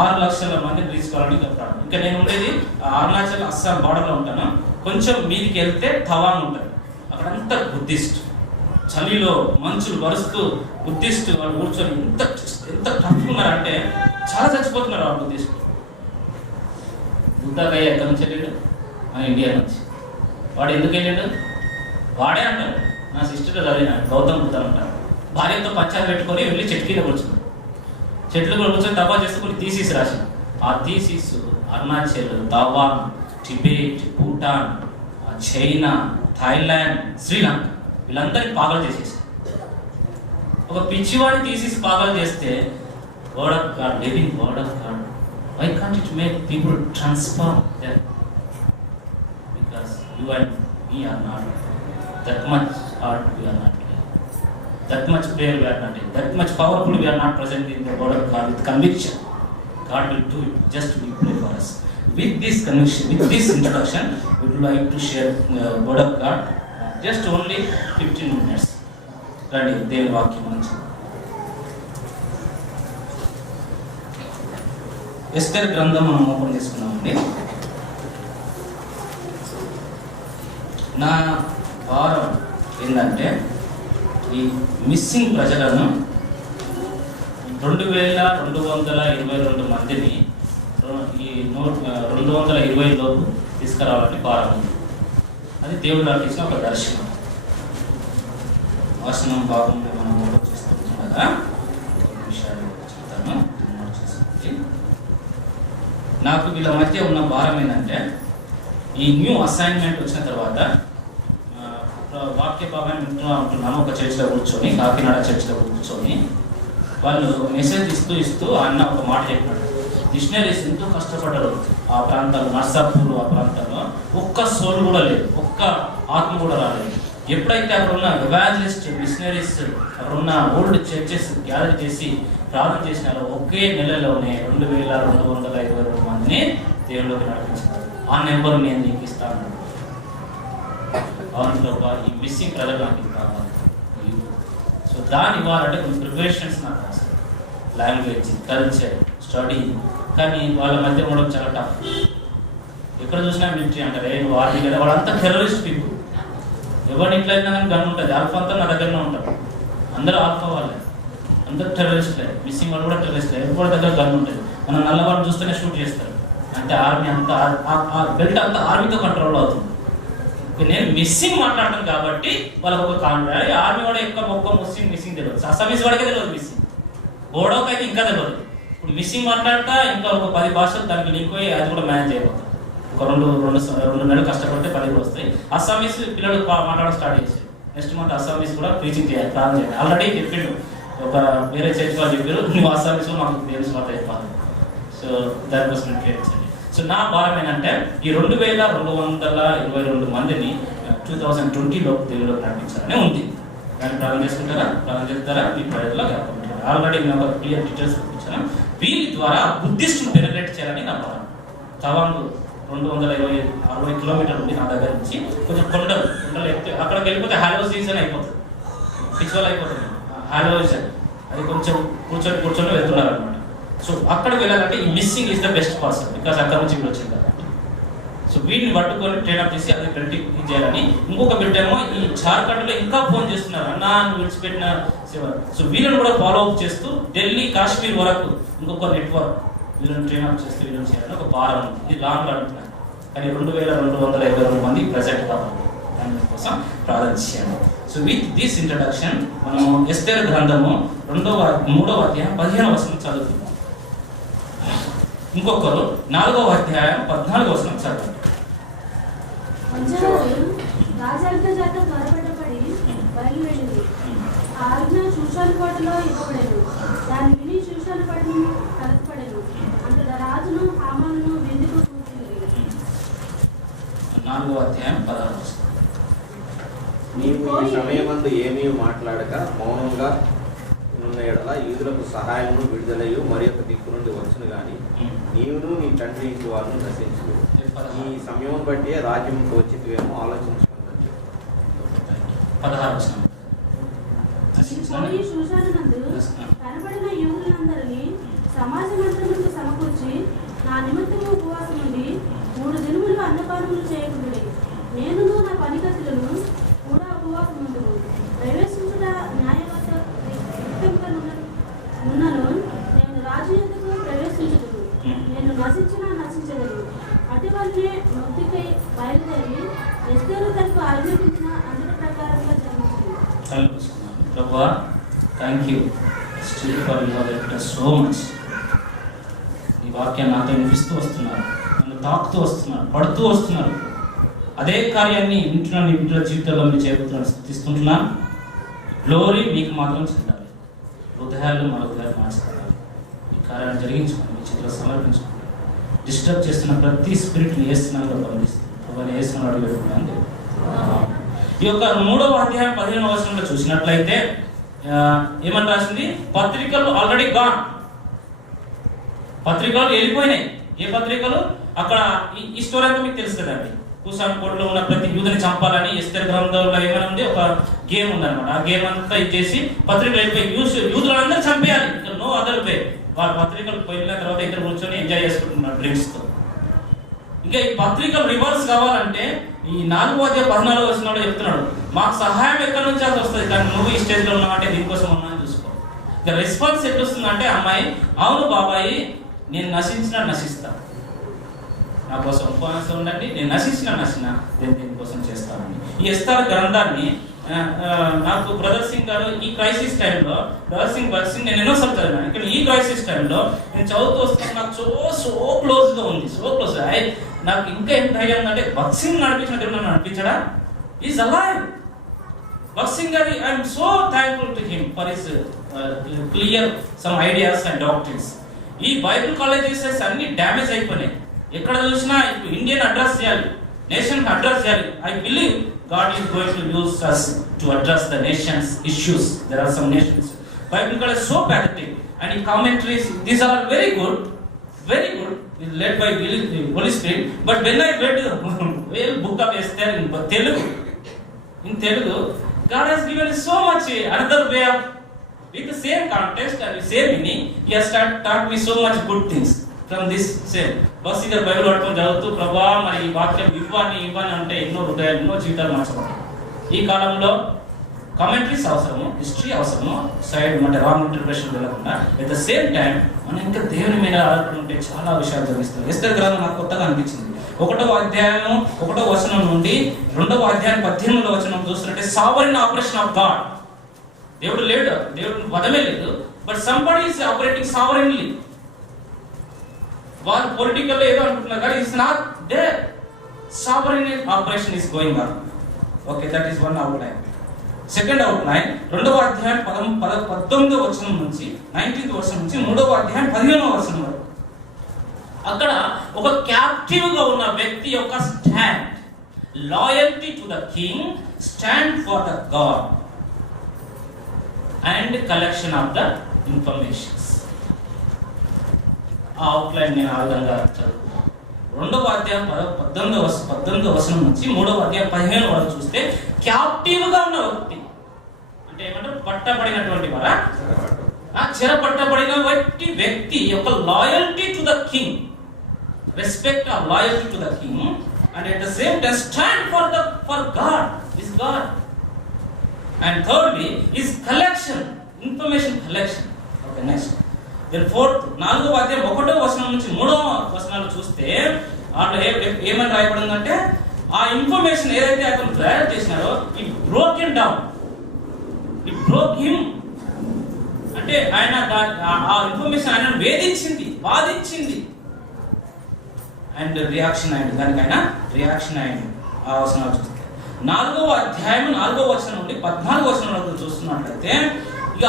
6 లక్షల మందిని తీసుకోవాలని చెప్తాను. ఇంకా నేను ఉండేది అరుణాచల్ అస్సాం బార్డర్లో ఉంటాను. కొంచెం మీదికి వెళ్తే తవాంగ్ ఉంటుంది, అక్కడంతా బుద్ధిస్ట్. చలిలో మంచులు వరుస్తూ బుద్ధిస్ట్ వాళ్ళు కూర్చొని ఎంత టఫ్ ఉన్నారంటే చాలా చచ్చిపోతున్నారు ఆ బుద్ధిస్ట్. బుద్ధగయ్య ఎక్కడి నుంచి వెళ్ళాడు? మన ఇండియా నుంచి. వాడు ఎందుకు వెళ్ళాడు? వాడే అంటాడు, నా సిస్టర్ చదివిన గౌతమ్ బుద్ధ అంటాడు. భార్యతో పంచాయతీ పెట్టుకొని వెళ్ళి చెట్టు కింద కూర్చున్నాడు. చెట్లు కూడా కూర్చొని తపా చేస్తూ కొన్ని థీసిస్ రాసిన. ఆ thesis Arunachal, Tawang, Tibet, Bhutan, China, Thailand, Sri Lanka వీళ్ళందరినీ పాగలు చేసేసి, ఒక పిచ్చివాడిని తీసేసి పాగలు చేస్తే word of God, living word of God, why can't it make people transform them? Because you and me are not that much hard, we are not playing. That much prayer we are not doing. That much powerful we are not present in the word of God with conviction. God will do it, just we pray for us. With this conviction, with this introduction, we would like to share word of God, just only 15 minutes. Randi, Dev Vakyam Manchu. Esther గ్రంథం మనం open చేసుకున్నామండి. నా వారం ఏంటంటే ఈ missing ప్రజలను 2222 మందిని ఈ 220 లోపు తీసుకురావాలని భారం ఉంది. అది దేవుడు నాకు ఇచ్చిన ఒక దర్శనం. వాసనం భాగంలో మనం ఓపెన్ చేస్తుండగా విషయాలు చెప్తాను. నాకు వీళ్ళ మధ్య ఉన్న భారం ఏంటంటే ఈ న్యూ అసైన్మెంట్ వచ్చిన తర్వాత వాక్య భాగాన్ని ఉంటున్నాను ఒక చర్చిలో కూర్చొని, కాకినాడ చర్చిలో కూర్చొని వాళ్ళు మెసేజ్ ఇస్తూ అన్న ఒక మాట చెప్పినాడు. మిషనరీస్ ఎంతో కష్టపడ్డారు ఆ ప్రాంతాల్లో, నర్సాపూర్ ఆ ప్రాంతంలో ఒక్క సోల్ కూడా లేదు, ఒక్క ఆత్మ కూడా రాలేదు. ఎప్పుడైతే అక్కడ ఉన్న ఎవాంజలిస్ట్ మిషనరీస్ అక్కడ ఉన్న ఓల్డ్ చర్చెస్ గ్యాదర్ చేసి ప్రార్థన చేసినారో ఒకే నెలలోనే 2252 మందిని దేవుళ్ళకి నడిపించినారు. ఆ నెంబర్ నేను నీకు ఇస్తాను. అవును ప్రభా, ఈ మిస్సింగ్ ప్రజలు నాకు ఇస్తాను. సో దాని ఇవ్వాలంటే కొన్ని ప్రిపరేషన్స్ నాకు అవసరం. Language, culture, study. కానీ వాళ్ళ మధ్య ఉండడం చాలా టఫ్. ఎక్కడ చూసినా మిలిటరీ అంటారు, నువ్వు ఆర్మీ కదా. వాళ్ళంతా టెర్రరిస్ట్ పీపుల్. ఎవరిని ఇట్లా అయినా కానీ గన్ ఉంటుంది. ఆల్ఫా అంతా నా దగ్గరనే ఉంటారు. అందరూ ఆల్ఫా వాళ్ళే, అందరూ టెర్రరిస్ట్లే. మిస్సింగ్ వాళ్ళు కూడా టెర్రరిస్ట్లే. ఎవరి దగ్గర గన్ ఉంటుంది. మనం నల్లవాళ్ళు చూస్తేనే షూట్ చేస్తారు. అంటే ఆర్మీ అంతా బెల్ట్ అంతా ఆర్మీతో కంట్రోల్ అవుతుంది. నేను మిస్సింగ్ మాట్లాడతాను కాబట్టి వాళ్ళకి ఒక కాన్ఫిడెన్స్. ఆర్మీ వాడు ఒక్క మిస్సింగ్ తెలియదు. అస్సామీస్ వాడికే తెలియదు మిస్సింగ్. బోడోకి అయితే ఇంకా తెలియదు. ఇప్పుడు మిస్సింగ్ మాట్లాడతా ఇంకా ఒక 10 భాషలు దానికి లింక్ అయ్యి అది కూడా మేనేజ్ అయిపోతాం. ఒక రెండు నెలలు కష్టపడితే 10 వస్తాయి. అస్సామీస్ పిల్లలు మాట్లాడడం స్టార్ట్ చేశారు. నెక్స్ట్ మంత్ అస్సామీస్ కూడా ప్రీచింగ్ చేయాలి, ప్రారంభం చేయాలి. ఆల్రెడీ చెప్పిండు ఒక వేరే చర్చ్ వాళ్ళు చెప్పారు, నువ్వు అస్సామీస్ మాకు తెలిసిన మాట చెప్పాలి. సో దానికోసం ట్రైనింగ్. సో నా భారం ఏంటంటే ఈ 2222 మందిని 2020లో తెలుగులో నడిపించాలని ఉంది. దాన్ని ప్రారంభం చేసుకుంటారా? ప్రారంభం చేస్తారా? మీ ప్రజల్లో కాకుండా ఆల్రెడీ నేను ఒక క్లియర్ డీటెయిల్స్ పంపించాను. వీరి ద్వారా బుద్ధిస్టును పెనట్రేట్ చేయాలని నా భారం. తవాంగ్ 260 కిలోమీటర్లు ఉంది నా దగ్గర నుంచి. కొంచెం కొండలు ఎక్కితే అక్కడికి వెళ్ళిపోతే హాలో సీజన్ అయిపోతుంది, పిచ్చువల్ అయిపోతుంది. హాలో సీజన్ అది కొంచెం కూర్చొని వెళ్తున్నారు అనమాట. సో అక్కడికి వెళ్ళాలంటే ఈ missing is the best person, because అక్కడ నుంచి వీళ్ళు వచ్చింది కాబట్టి. సో వీటిని పట్టుకొని ట్రైనప్ చేసి అది ప్రింటింగ్ చేయాలని. ఇంకొక బిడ్డ ఏమో ఈ జార్ఖండ్లో ఇంకా ఫోన్ చేస్తున్నారు, అన్నా నువ్వు విడిచిపెట్టిన సేవ. సో వీళ్ళని కూడా ఫాలో అప్ చేస్తూ ఢిల్లీ, కాశ్మీర్ వరకు ఇంకొక నెట్వర్క్ వీళ్ళని ట్రైనప్ చేస్తూ వీళ్ళని చేయాలని ఒక భారం ఉంది. ఇది లాంగ్ అంటున్నాను, కానీ 2222 మంది ప్రజెంట్ కావాలి. దానికోసం ప్రార్థన చేయాలి. సో విత్ దిస్ ఇంట్రడక్షన్ మనము ఎస్తేర్ గ్రంథము 3వ అధ్యాయం 15వ వచనం చదువుతున్నాం. ఇంకొకరు 4వ అధ్యాయం 14వ వచనం చదవండి. రాజాజ్ఞ త్వరపడబడి బయలువెళ్ళింది. ఆ ఆజ్ఞ షూషాను కోటలో ఇవ్వబడేను. దాన్ని విని షూషాను కోటను కలపబడేను. అంత రాజును హామానును వెందుకు కూర్చుంది. 4వ అధ్యాయం 16వ వచనం. నీవు ఈ సమయమందు ఏమీ మాట్లాడక మౌనంగా ఉన్న ఎడల యూదులకు సహాయమును విడుదలయు మరి ఒక దిక్కు నుండి వచ్చును గాని నీవును నీ తండ్రి ఇంటి వారిని నశించు. ఈ సమయం బట్టి రాజ్యం వచ్చివేమో ఆలోచించుకున్నది. 16వ వచనం. పోయి షూషానునందు కనబడిన యూదులందరినీ సమాజమంతమునకు సమకూర్చి నా నిమిత్తము ఉపవాసం ఉండి 3 దినములు అన్నపానములు చేయకుండి. నేనును నా పనికత్తులను కూడా ఉపవాసం ఉండును. ప్రవేశించుట న్యాయవత ఉన్నను. నేను రాజు ఎందుకు ప్రవేశించదును. నేను నశించదను. అటువల్లే మొత్తికై బయలుదేరి ఎస్తేరు తనకు ఆజ్ఞాపించిన అందరి ప్రకారంగా జరిగించింది. ప్రభువా, thank you still for your letter so much. ఈ వాక్యాన్ని నాతో వినిపిస్తూ వస్తున్నారు, నన్ను తాకుతూ వస్తున్నారు, పడుతూ వస్తున్నారు. అదే కార్యాన్ని ఇంట్లో నీ బిడ్డల జీవితంలో మీరు చేయబోతున్నాను. స్థుతిస్తుంటున్నాను. గ్లోరీ మీకు మాత్రం చెందాలి. హృదయాలు మన హృదయాలు మార్చుకోవాలి. ఈ కార్యాన్ని జరిగించుకోండి, మీ చేతిలో సమర్పించుకోండి. డిస్టర్బ్ చేస్తున్న ప్రతి స్పిరిట్ని వేస్తున్నాను బంధిస్తుంది. ప్రభావం వేస్తున్నాడు అడిగి. ఈ యొక్క 3వ అధ్యాయం 15వ వచనంలో చూసినట్లయితే ఏమని రాసింది? పత్రికలు ఆల్రెడీ గాన్. పత్రికలు వెళ్ళిపోయినాయి. ఏ పత్రికలు? అక్కడ ఈ స్టోరీ అంతా మీకు తెలుసు కదండి. కూసాన్ కోటలో ఉన్న ప్రతి యూదుని చంపాలని ఎస్తేర్ గ్రంథంలో ఏమైనా ఉంది, ఒక గేమ్ ఉందన్నమాట. ఆ గేమ్ అంతా ఇచ్చేసి పత్రికలు వెళ్ళిపోయి యూదులందరూ చంపేయాలి. No other way. వాళ్ళ పత్రికలు పోయిన తర్వాత ఇద్దరు కూర్చొని ఎంజాయ్ చేసుకుంటున్నారు డ్రింక్స్ తో. ఇంకా ఈ పత్రికలు రివర్స్ కావాలంటే ఈ 4వ అధ్యాయం 14వ వచనంలో చెప్తున్నాడు, మాకు సహాయం ఎక్కడి నుంచి అది వస్తుంది, కానీ నువ్వు ఈ స్టేజ్ లో ఉన్నావంటే దీనికోసం ఉన్నాను చూసుకో. ఇక రెస్పాన్స్ ఎట్లా వస్తుందంటే, అమ్మాయి అవును బాబాయి, నేను నశిస్తా, నా కోసం ఉపవాసం ఉండండి, నేను నశించిన నేను దీనికోసం చేస్తానని. ఈ ఎస్తేర్ గ్రంథాన్ని నాకు బ్రదర్ సింగ్ గారు ఈ క్రైసిస్ టైంలో బ్రదర్ సింగ్ నేను ఎన్నోసార్లు చదివాను. ఇక్కడ ఈ క్రైసిస్ టైంలో నేను చదువుతూ వస్తాను, నాకు సో క్లోజ్ గా ఉంది. So close. నాకు ఇంకా ఏం ధైర్యం ఉందంటే, భగత్ సింగ్ నడిపించిన దేవుడు నన్ను నడిపించడా? Is alive. భగత్ సింగ్ గారి I'm so thankful to him for his clear some ideas and doctrines. ఈ బైబిల్ కాలేజెస్ అన్ని డ్యామేజ్ అయిపోయినాయి. ఎక్కడ చూసినా ఇప్పుడు ఇండియన్ అడ్రస్ చేయాలి, నేషన్ అడ్రస్ చేయాలి. I believe God is going to use us to address the nation's issues. There are some nations Bible is so pathetic, and in commentaries these are very good, led by Holy Spirit. But when I read the book of Esther in Telugu, God has given so much another way of, with the same context and the same meaning, He has taught me so much good things from this same. Bus ఇక Bible పట్టుకొని చదువుతూ ప్రభా మరి ఈ వాక్యం ఇవ్వని అంటే ఎన్నో హృదయాలు, ఎన్నో జీవితాలు మార్చబడతాయి. ఈ కాలంలో కామెంటరీస్ అవసరము, హిస్టరీ అవసరము, సైడ్ అంటే రాంగ్ ఇంటర్ప్రిటేషన్ వెళ్ళకుండా అట్ ద సేమ్ టైం మనం ఇంకా దేవుని మీద ఆధారపడి ఉంటే చాలా విషయాలు జరిగిస్తాయి. ఎస్తేర్ గ్రంథం నాకు కొత్తగా అనిపించింది. 1వ అధ్యాయం 1వ వచనం నుండి 2వ అధ్యాయం 18వ వచనం చూస్తుంటే సావరిన్ ఆపరేషన్ ఆఫ్ గాడ్. దేవుడు లేడు, దేవుడు వదమే లేదు, but somebody is operating sovereignly. వాళ్ళు పొలిటికల్ ఏదో అనుకుంటున్నారు కానీ it's not there. Sovereign operation is going on. Okay, that is one outline. Second outline 2వ అధ్యాయం 19వ వచనం నుంచి 19వ వచనం నుంచి 3వ అధ్యాయం 15వ వచనం వరకు అక్కడ ఒక క్యాప్టివ్ గా ఉన్న వ్యక్తి యొక్క stand, loyalty to the king, stand for the God and collection of the informations. ఆ అవుట్లైన్ నేను ఆ విధంగా చదువుకున్నాను. 2వ అధ్యాయం 18వ వచనం నుంచి 3వ అధ్యాయం 15 వరకు చూస్తే క్యాప్టివ్ గా ఉన్న వ్యక్తి అంటే ఏమంటారు, పట్టబడినటువంటి వారా, చెరపట్టబడిన వ్యక్తి యొక్క loyalty to the king, respect of loyalty to the king, and at the same time stand for God, is God. And thirdly is collection, information collection. Okay, next then fourth 4వ అధ్యాయం 1వ వచనం నుంచి 3వ వచనాలు చూస్తే అట్లా ఏమని రాయబడిందంటే ఆ ఇన్ఫర్మేషన్ ఏదైతే అతను తయారు చేసినారో it broken down, it broke him. అంటే ఆయన ఆ ఇన్ఫర్మేషన్ ఆయన వేధించింది, బాధించింది. అండ్ రియాక్షన్ అయింది, దానికి ఆయన రియాక్షన్ అయింది. ఆ వచనాలు చూస్తే 4వ అధ్యాయం 4వ వచనం నుండి 14వ వచనం వరకు చూస్తున్నట్లయితే ఇక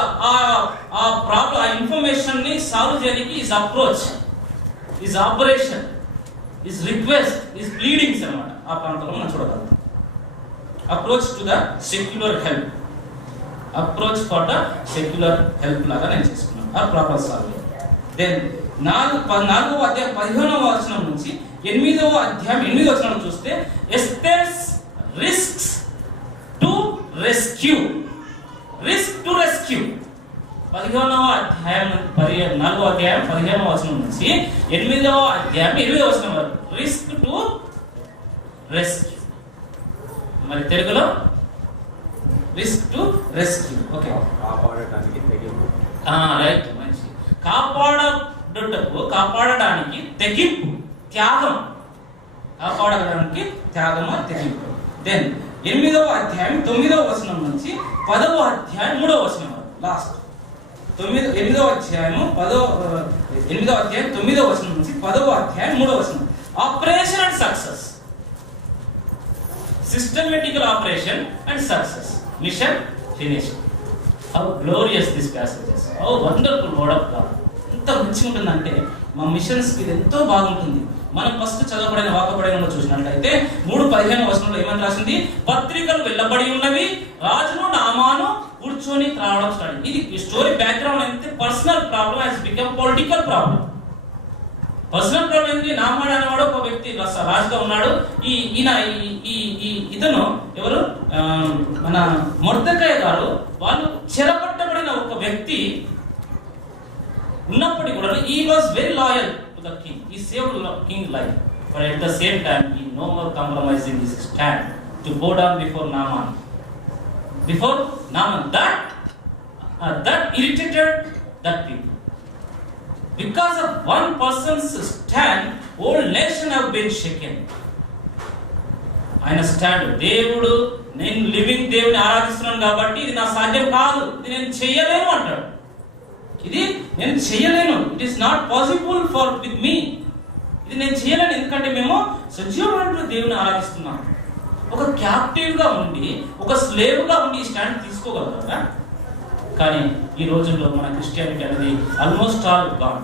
ఆ ప్రాబ్లం, ఆ ఇన్ఫర్మేషన్ ని సాల్వ్ చేయడానికి is approach, is operation, is request, is pleadings అన్నమాట. ఆ ప్రాంతంలో మనం చూడగలుగుతాం. Approach to the secular help, approach for the secular help లాగా నేను చేసుకున్నాను ఆ ప్రాబ్లం సాల్వ్. దెన్ 4వ అధ్యాయం 15వ వచనం నుంచి 8వ అధ్యాయం 8వ వచనం చూస్తే Esther's risks to rescue, risk to rescue. 15వ అధ్యాయం 4వ అధ్యాయం 15వ వచనం నుంచి 8వ అధ్యాయం 8వ వచనం వరకు రిస్క్ టు రెస్క్యూ. మరి తెలుగులో రిస్క్ టు రెస్క్యూ. ఓకే, కాపాడటానికి తెగింపు. రైట్, మంచి. కాపాడడానికి తెగింపు, త్యాగం, కాపాడడానికి త్యాగమా తెగింపు. దెన్ 8వ అధ్యాయం 9వ వచనం నుంచి 10వ అధ్యాయం 3వ వచనం వరకు లాస్ట్. 8వ అధ్యాయం 9వ వచనం నుంచి 10వ అధ్యాయం 3వ వచనం. Operation and success, systematical operation and success, mission finish. How glorious this passages, how wonderful word of God. ఎంత మంచిగా ఉంటుందంటే మా మిషన్స్ కి ఎంతో బాగుంటుంది. మనం ఫస్ట్ చదవబడిన వాక్యపడిన చూసినట్లయితే 3:15 వచనంలో ఏమని రాసింది, పత్రికలు వెళ్ళబడి ఉన్నవి, రాజును నామాను కూర్చొని రావడం స్టార్ట్. ఇది స్టోరీ బ్యాక్గ్రౌండ్ అయితే personal problem has become political problem. Personal problem ఏంటి, నామాడు అనేవాడు ఒక వ్యక్తి రాజుగా ఉన్నాడు. ఇతను ఎవరు, మన మొర్దెకై గారు, వాళ్ళు చెరపట్టబడిన ఒక వ్యక్తి ఉన్నప్పటికీ కూడా he was very loyal to the king. He saved the king's life, but at the same time he no more compromising his stand to bow down before Naaman. That irritated that people. Because of one person's stand, whole nation have been shaken. ఆయన stand, దేవుడు, నేను living దేవుని ఆరాధిస్తున్నాను కాబట్టి ఇది నా సాధ్యం కాదు, ఇది నేను చెయ్యలేను అంటాడు. ఇది నేను చెయ్యలేను, it is not possible for with me, ఇది నేను చేయలేను, ఎందుకంటే మేము సజీవమైన దేవుని ఆరాధిస్తున్నాం. ఒక క్యాప్టివ్ గా ఉండి, ఒక స్లేవ్ గా ఉండి ఈ స్టాండ్ తీసుకోగలరా? కానీ ఈ రోజుల్లో మన క్రిస్టియానిటీ అనేది ఆల్మోస్ట్ ఆల్ గాన్.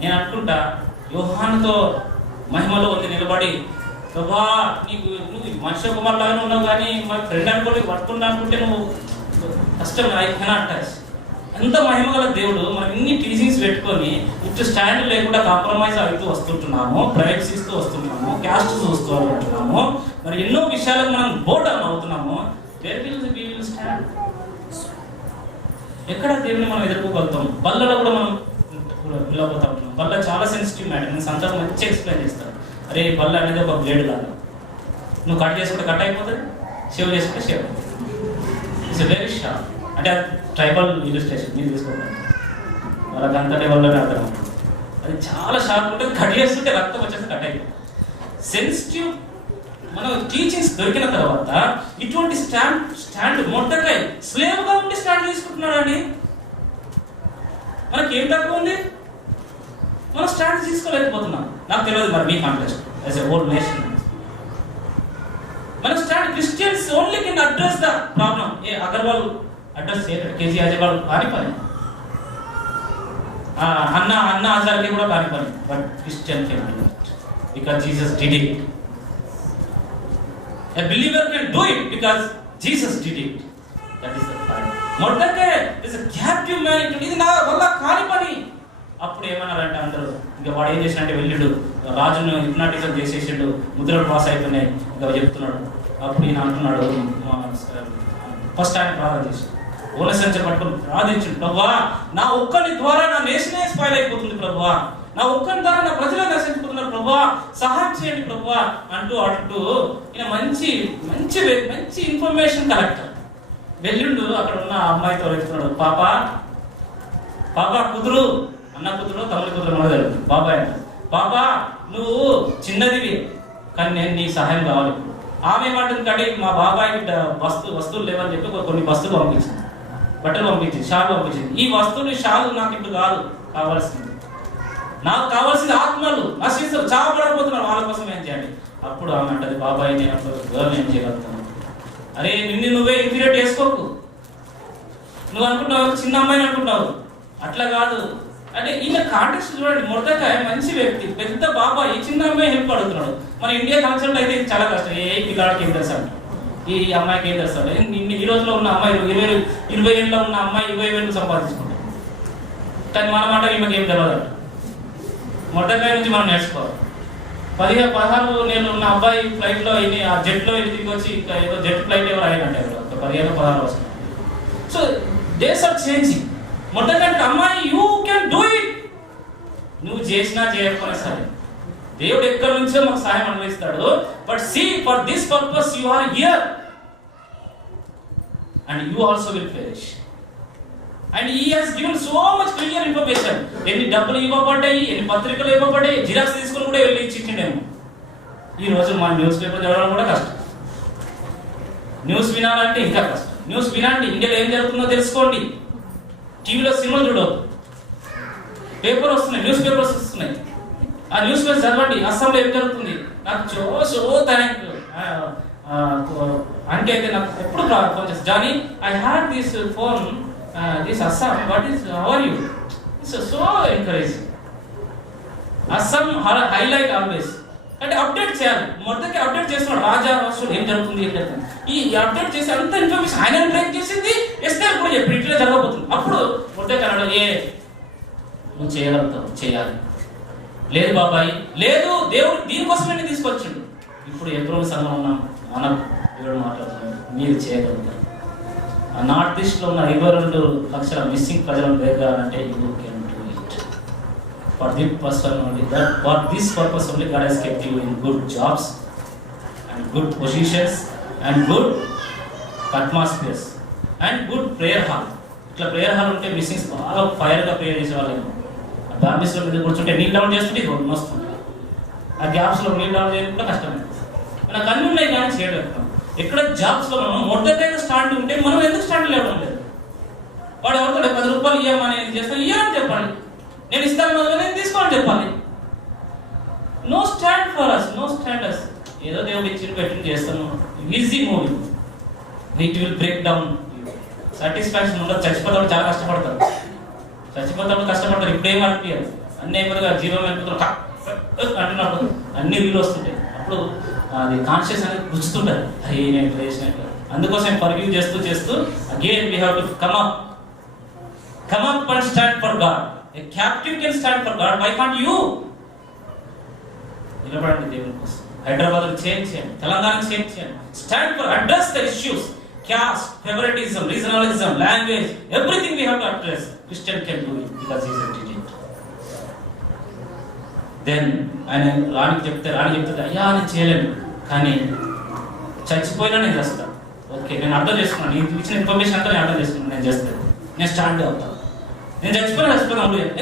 నేను అనుకుంటా యోహానుతో మహిమలో నిలబడి ప్రభా నువ్వు మనుష్య కుమారులాగానే ఉన్నావు, కానీ మా ఫ్రెండ్ అనుకోండి పట్టుకుంటా అనుకుంటే నువ్వు కష్టం. I cannot touch. ఎంత మహిమగల దేవుడు మనం ఇన్ని టీచింగ్స్ పెట్టుకొని ఇటు స్టాండ్ లేకుండా కాంప్రమైజ్ అవుతూ వస్తుంటున్నాము, ప్రైవసీ ఇస్తూ వస్తున్నాము, క్యాస్ట్ చూస్తూ ఉంటున్నాము, మరి ఎన్నో విషయాలకు మనం బోర్డ్ అవుతున్నాము. స్టాండ్ ఎక్కడ దేవుని మనం ఎదుర్కోగలుగుతాం? బల్లలో కూడా మనం వెళ్ళబోతా ఉంటున్నాం. బల్ల చాలా సెన్సిటివ్ మ్యాటర్. నేను సందర్భం మంచి ఎక్స్ప్లెయిన్ చేస్తాను. అరే బల్ల అనేది ఒక బ్లేడ్ లాగా, నువ్వు కట్ చేసుకుంటే కట్ అయిపోతుంది, షేవ్ చేసుకుంటే షేవ్ అయిపోతుంది. It's very sharp. అంటే అది ట్రైబల్ ఇలిస్ట్రేషన్ మీరు తీసుకోవాలి, వాళ్ళకి అంతటి వల్లనే అర్థం అవుతుంది. అది చాలా షార్ప్ ఉంటుంది, కట్ చేస్తుంటే రక్తం వచ్చేసి కట్ అయిపోతుంది. సెన్సిటివ్ మనం టీచింగ్స్ దొరికిన తర్వాత ఇటువంటి స్టాండ్ మొట్టకాయ స్లేవ్గా ఉండి స్టాండ్ తీసుకుంటున్నాడండి. మనకి ఏం తక్కువ ఉంది? మనం స్టాండ్ తీసుకోలేకపోతున్నాం. నాకు తెలియదు మరి మీ context as a whole nation. మన stand Christians only can address the problem. ఏ అగర్వాల్ అడ్రస్ చేయలేదు, కేజీ అజయవాల్ కాని పని, అన్న ఆచార్య కూడా కాని పని. But Christian can do it because Jesus did it. A believer can do it because Jesus did it. That is the point. Mordecai is a captive man. ఇది నా వల్ల కాని పని. అప్పుడు ఏమన్నారంటే అందరూ, ఇంకా వాడు ఏం చేసినంటే వెళ్ళిడు రాజును హిప్నాటిజం చేసేసిండు, ముద్రలు పాస్ అయిపోయినాయి ఇంకా చెప్తున్నాడు. అప్పుడు ఈయన అంటున్నాడు, ఫస్ట్ ఆయన ప్రార్థన చేసి ఓనసంచ పట్టుకుని ప్రార్థించు, ప్రభువా నా ఒక్కని ద్వారా నా నేషనే స్పాయిల్ అయిపోతుంది ప్రభువా, నా ఒక్కని ద్వారా నా ప్రజలు నశించుకుంటున్నారు ప్రభువా, సహాయం చేయండి ప్రభువా అంటూ ఈయన మంచి మంచి మంచి ఇన్ఫర్మేషన్ కలెక్టర్. వెళ్ళిండు అక్కడ ఉన్న అమ్మాయితో వెళ్తున్నాడు, పాప కుదురు, అన్న కుదురు తమ్ముడి కుదురు మన తెలుగు బాబాయ్ అంట. పాపా నువ్వు చిన్నదివి కానీ నేను నీ సహాయం కావాలి. ఆమె ఏమంటుంది కంటే మా బాబాయ్కి వస్తువులు లేవని చెప్పి కొన్ని వస్తువులు పంపించింది, బట్టలు పంపించింది, షాలు పంపించింది. ఈ వస్తువులు షాలు నాకు ఇప్పుడు కావాల్సింది, నాకు కావాల్సిన ఆత్మలు నశిస్తారు, చావబడకపోతున్నారు, వాళ్ళ కోసం ఏం చేయాలి? అప్పుడు ఆమె అంటది, బాబాయ్ నేను గర్ల్ ఏం చేయగలుగుతాను. అరే నువ్వే ఇన్ఫీరియర్ చేసుకోకు, నువ్వు అనుకుంటున్నావు చిన్న అమ్మాయిని అనుకుంటున్నావు, అట్లా కాదు. అంటే ఈయన కాంటెక్స్ట్ చూడండి, మొదటగా మంచి వ్యక్తి, పెద్ద బాబాయ్ చిన్న అమ్మాయి హెల్ప్ అడుగుతున్నాడు. మన ఇండియా కల్చర్ అయితే చాలా కష్టం. ఏ పిల్లాడికి ఏం తెలుసు అంటే, ఈ అమ్మాయికి ఏం తెలుస్తాడు? ఈ రోజులో ఉన్న అమ్మాయి 20 ఏళ్ళలో ఉన్న అమ్మాయి 20,000 సంపాదించుకుంటాడు, కానీ మన మాట ఈమెకి ఏం తెలియదు. మొట్టకాయ నుంచి మనం నేర్చుకోవాలి. 16 నేను ఉన్న అబ్బాయి ఫ్లైట్లో ఆ జెట్లో వెళ్ళి తిరిగి వచ్చి ఇంకా ఏదో జెట్ ఫ్లైట్ ఎవరు అయ్యారంటే 15-16 వస్తుంది. So days are changing. మొట్టకంటే అమ్మాయి యూ కెన్ డూ ఇట్. నువ్వు చేసినా చేయకపోయినా సరే దేవుడు ఎక్కడి నుంచో మాకు సహాయం అనుభవిస్తాడు. But see for this purpose you are here and you also will perish. And he has given so much clear information. ఎన్ని డబ్బులు ఇవ్వబడ్డాయి, ఎన్ని పత్రికలు ఇవ్వబడ్డాయి, జిరాక్స్ తీసుకుని కూడా వెళ్ళి ఇచ్చిండేమో. ఈ రోజు మన న్యూస్ పేపర్ చదవడం కూడా కష్టం, న్యూస్ వినాలంటే ఇంకా కష్టం. న్యూస్ వినండి, ఇండియాలో ఏం జరుగుతుందో తెలుసుకోండి. టీవీలో సినిమాలు చూడవద్దు, పేపర్ వస్తున్నాయి, న్యూస్ పేపర్స్ వస్తున్నాయి, ఆ న్యూస్ పేపర్ చదవండి. అస్సాంలో ఏం జరుగుతుంది నాకు సో థ్యాంక్ అంటే అయితే నాకు ఎప్పుడు ఫోన్ చేస్తాను, Johnny I had this phone this Assam, what is, how are you? It's so encouraging. Assam highlight always. అంటే అప్డేట్ చేయాలి, మొదటికి అప్డేట్ చేస్తున్నాడు. రాజా రాష్ట్రంలో ఏం జరుగుతుంది, ఏం జరుగుతుంది, ఈ అప్డేట్ చేసి అంత ఇన్ఫర్మేషన్ ఆయన బ్రేక్ చేసింది ఎస్ఆర్ కూడా చెప్పి ఇట్లా జరగబోతుంది. అప్పుడు మొదటి అన్నాడు, నువ్వు చేయగలుగుతావు, చేయాలి. లేదు బాబాయ్ లేదు, దేవుడు దీనికోసం నేను తీసుకొచ్చిండు. ఇప్పుడు ఎప్పుడు సంఘం ఉన్నాం, మనం దేవుడు మాట్లాడుతున్నాడు, మీరు చేయగలుగుతారు. నార్త్ ఈస్ట్ లో ఉన్న 22 లక్షల మిస్సింగ్ ప్రజలను వేగాలంటే you can do it. For this purpose only, that for this purpose only God has kept you in good jobs and good positions and good atmospheres and good prayer hall. ఇట్లా prayer hall ఉంటే missings బాగా ఫైర్గా prayer చేసే వాళ్ళేమో. ఆ డార్మిస్లో మీద కూర్చుంటే నీళ్ళు down చేస్తుంటే ఇది వస్తుంది, ఆ గ్యాప్స్లో నీళ్ళు డౌన్ చేయడం కూడా కష్టమే. నాకు అన్ని ఉన్నాయి కానీ చేయలేకపోతాం. ఎక్కడ జాబ్స్ లో మనం మొదటైన స్టాండ్ ఉంటే మనం ఎందుకు స్టాండ్ లేవడం లేదు? వాడు ఎవరితో 10 రూపాయలు ఇవ్వమని చేస్తాను, ఇవ్వని చెప్పాలి, నేను ఇస్తాను నేను తీసుకోవాలని చెప్పాలి. No stand for us, no standards. ఏదో దేవుడు ఇచ్చి పెట్టి చేస్తాను, easy movie, it will break down. Satisfaction ఉండదు. చచ్చిపోతాడు చాలా కష్టపడతారు, చచ్చిపోతాడు కష్టపడతారు. ఇప్పుడు ఏం అనిపించారు, అన్ని అయిపోతుంది, జీవం అయిపోతారు అంటున్నప్పుడు అన్ని వీలు వస్తుంటాయి. అప్పుడు అది కాన్షియస్ అనేది గుచ్చుతుంటుంది, అయ్యి నేను ఇట్లా చేసినట్టు. అందుకోసం ఫర్గివ్ చేస్తూ again we have to come up and stand for God. A captive can stand for God, why can't you? నిలబడండి దేవుని కోసం. హైదరాబాద్ చేంజ్ చేయండి, తెలంగాణ చేంజ్ చేయండి. Stand for address the issues, caste, favoritism, regionalism, language, everything we have to address. Christian can do it because he is a teacher. Then ఆయన రాణికి చెప్తే అయ్యా నేను చేయలేను, కానీ చచ్చిపోయినా నేను చేస్తాను. ఓకే, నేను అర్థం చేసుకున్నాను, నీకు ఇచ్చిన ఇన్ఫర్మేషన్ అంతా నేను అర్థం చేసుకున్నాను, నేను చేస్తాను, నేను స్టాండ్ అవుతాను. నేను చచ్చిపోయినా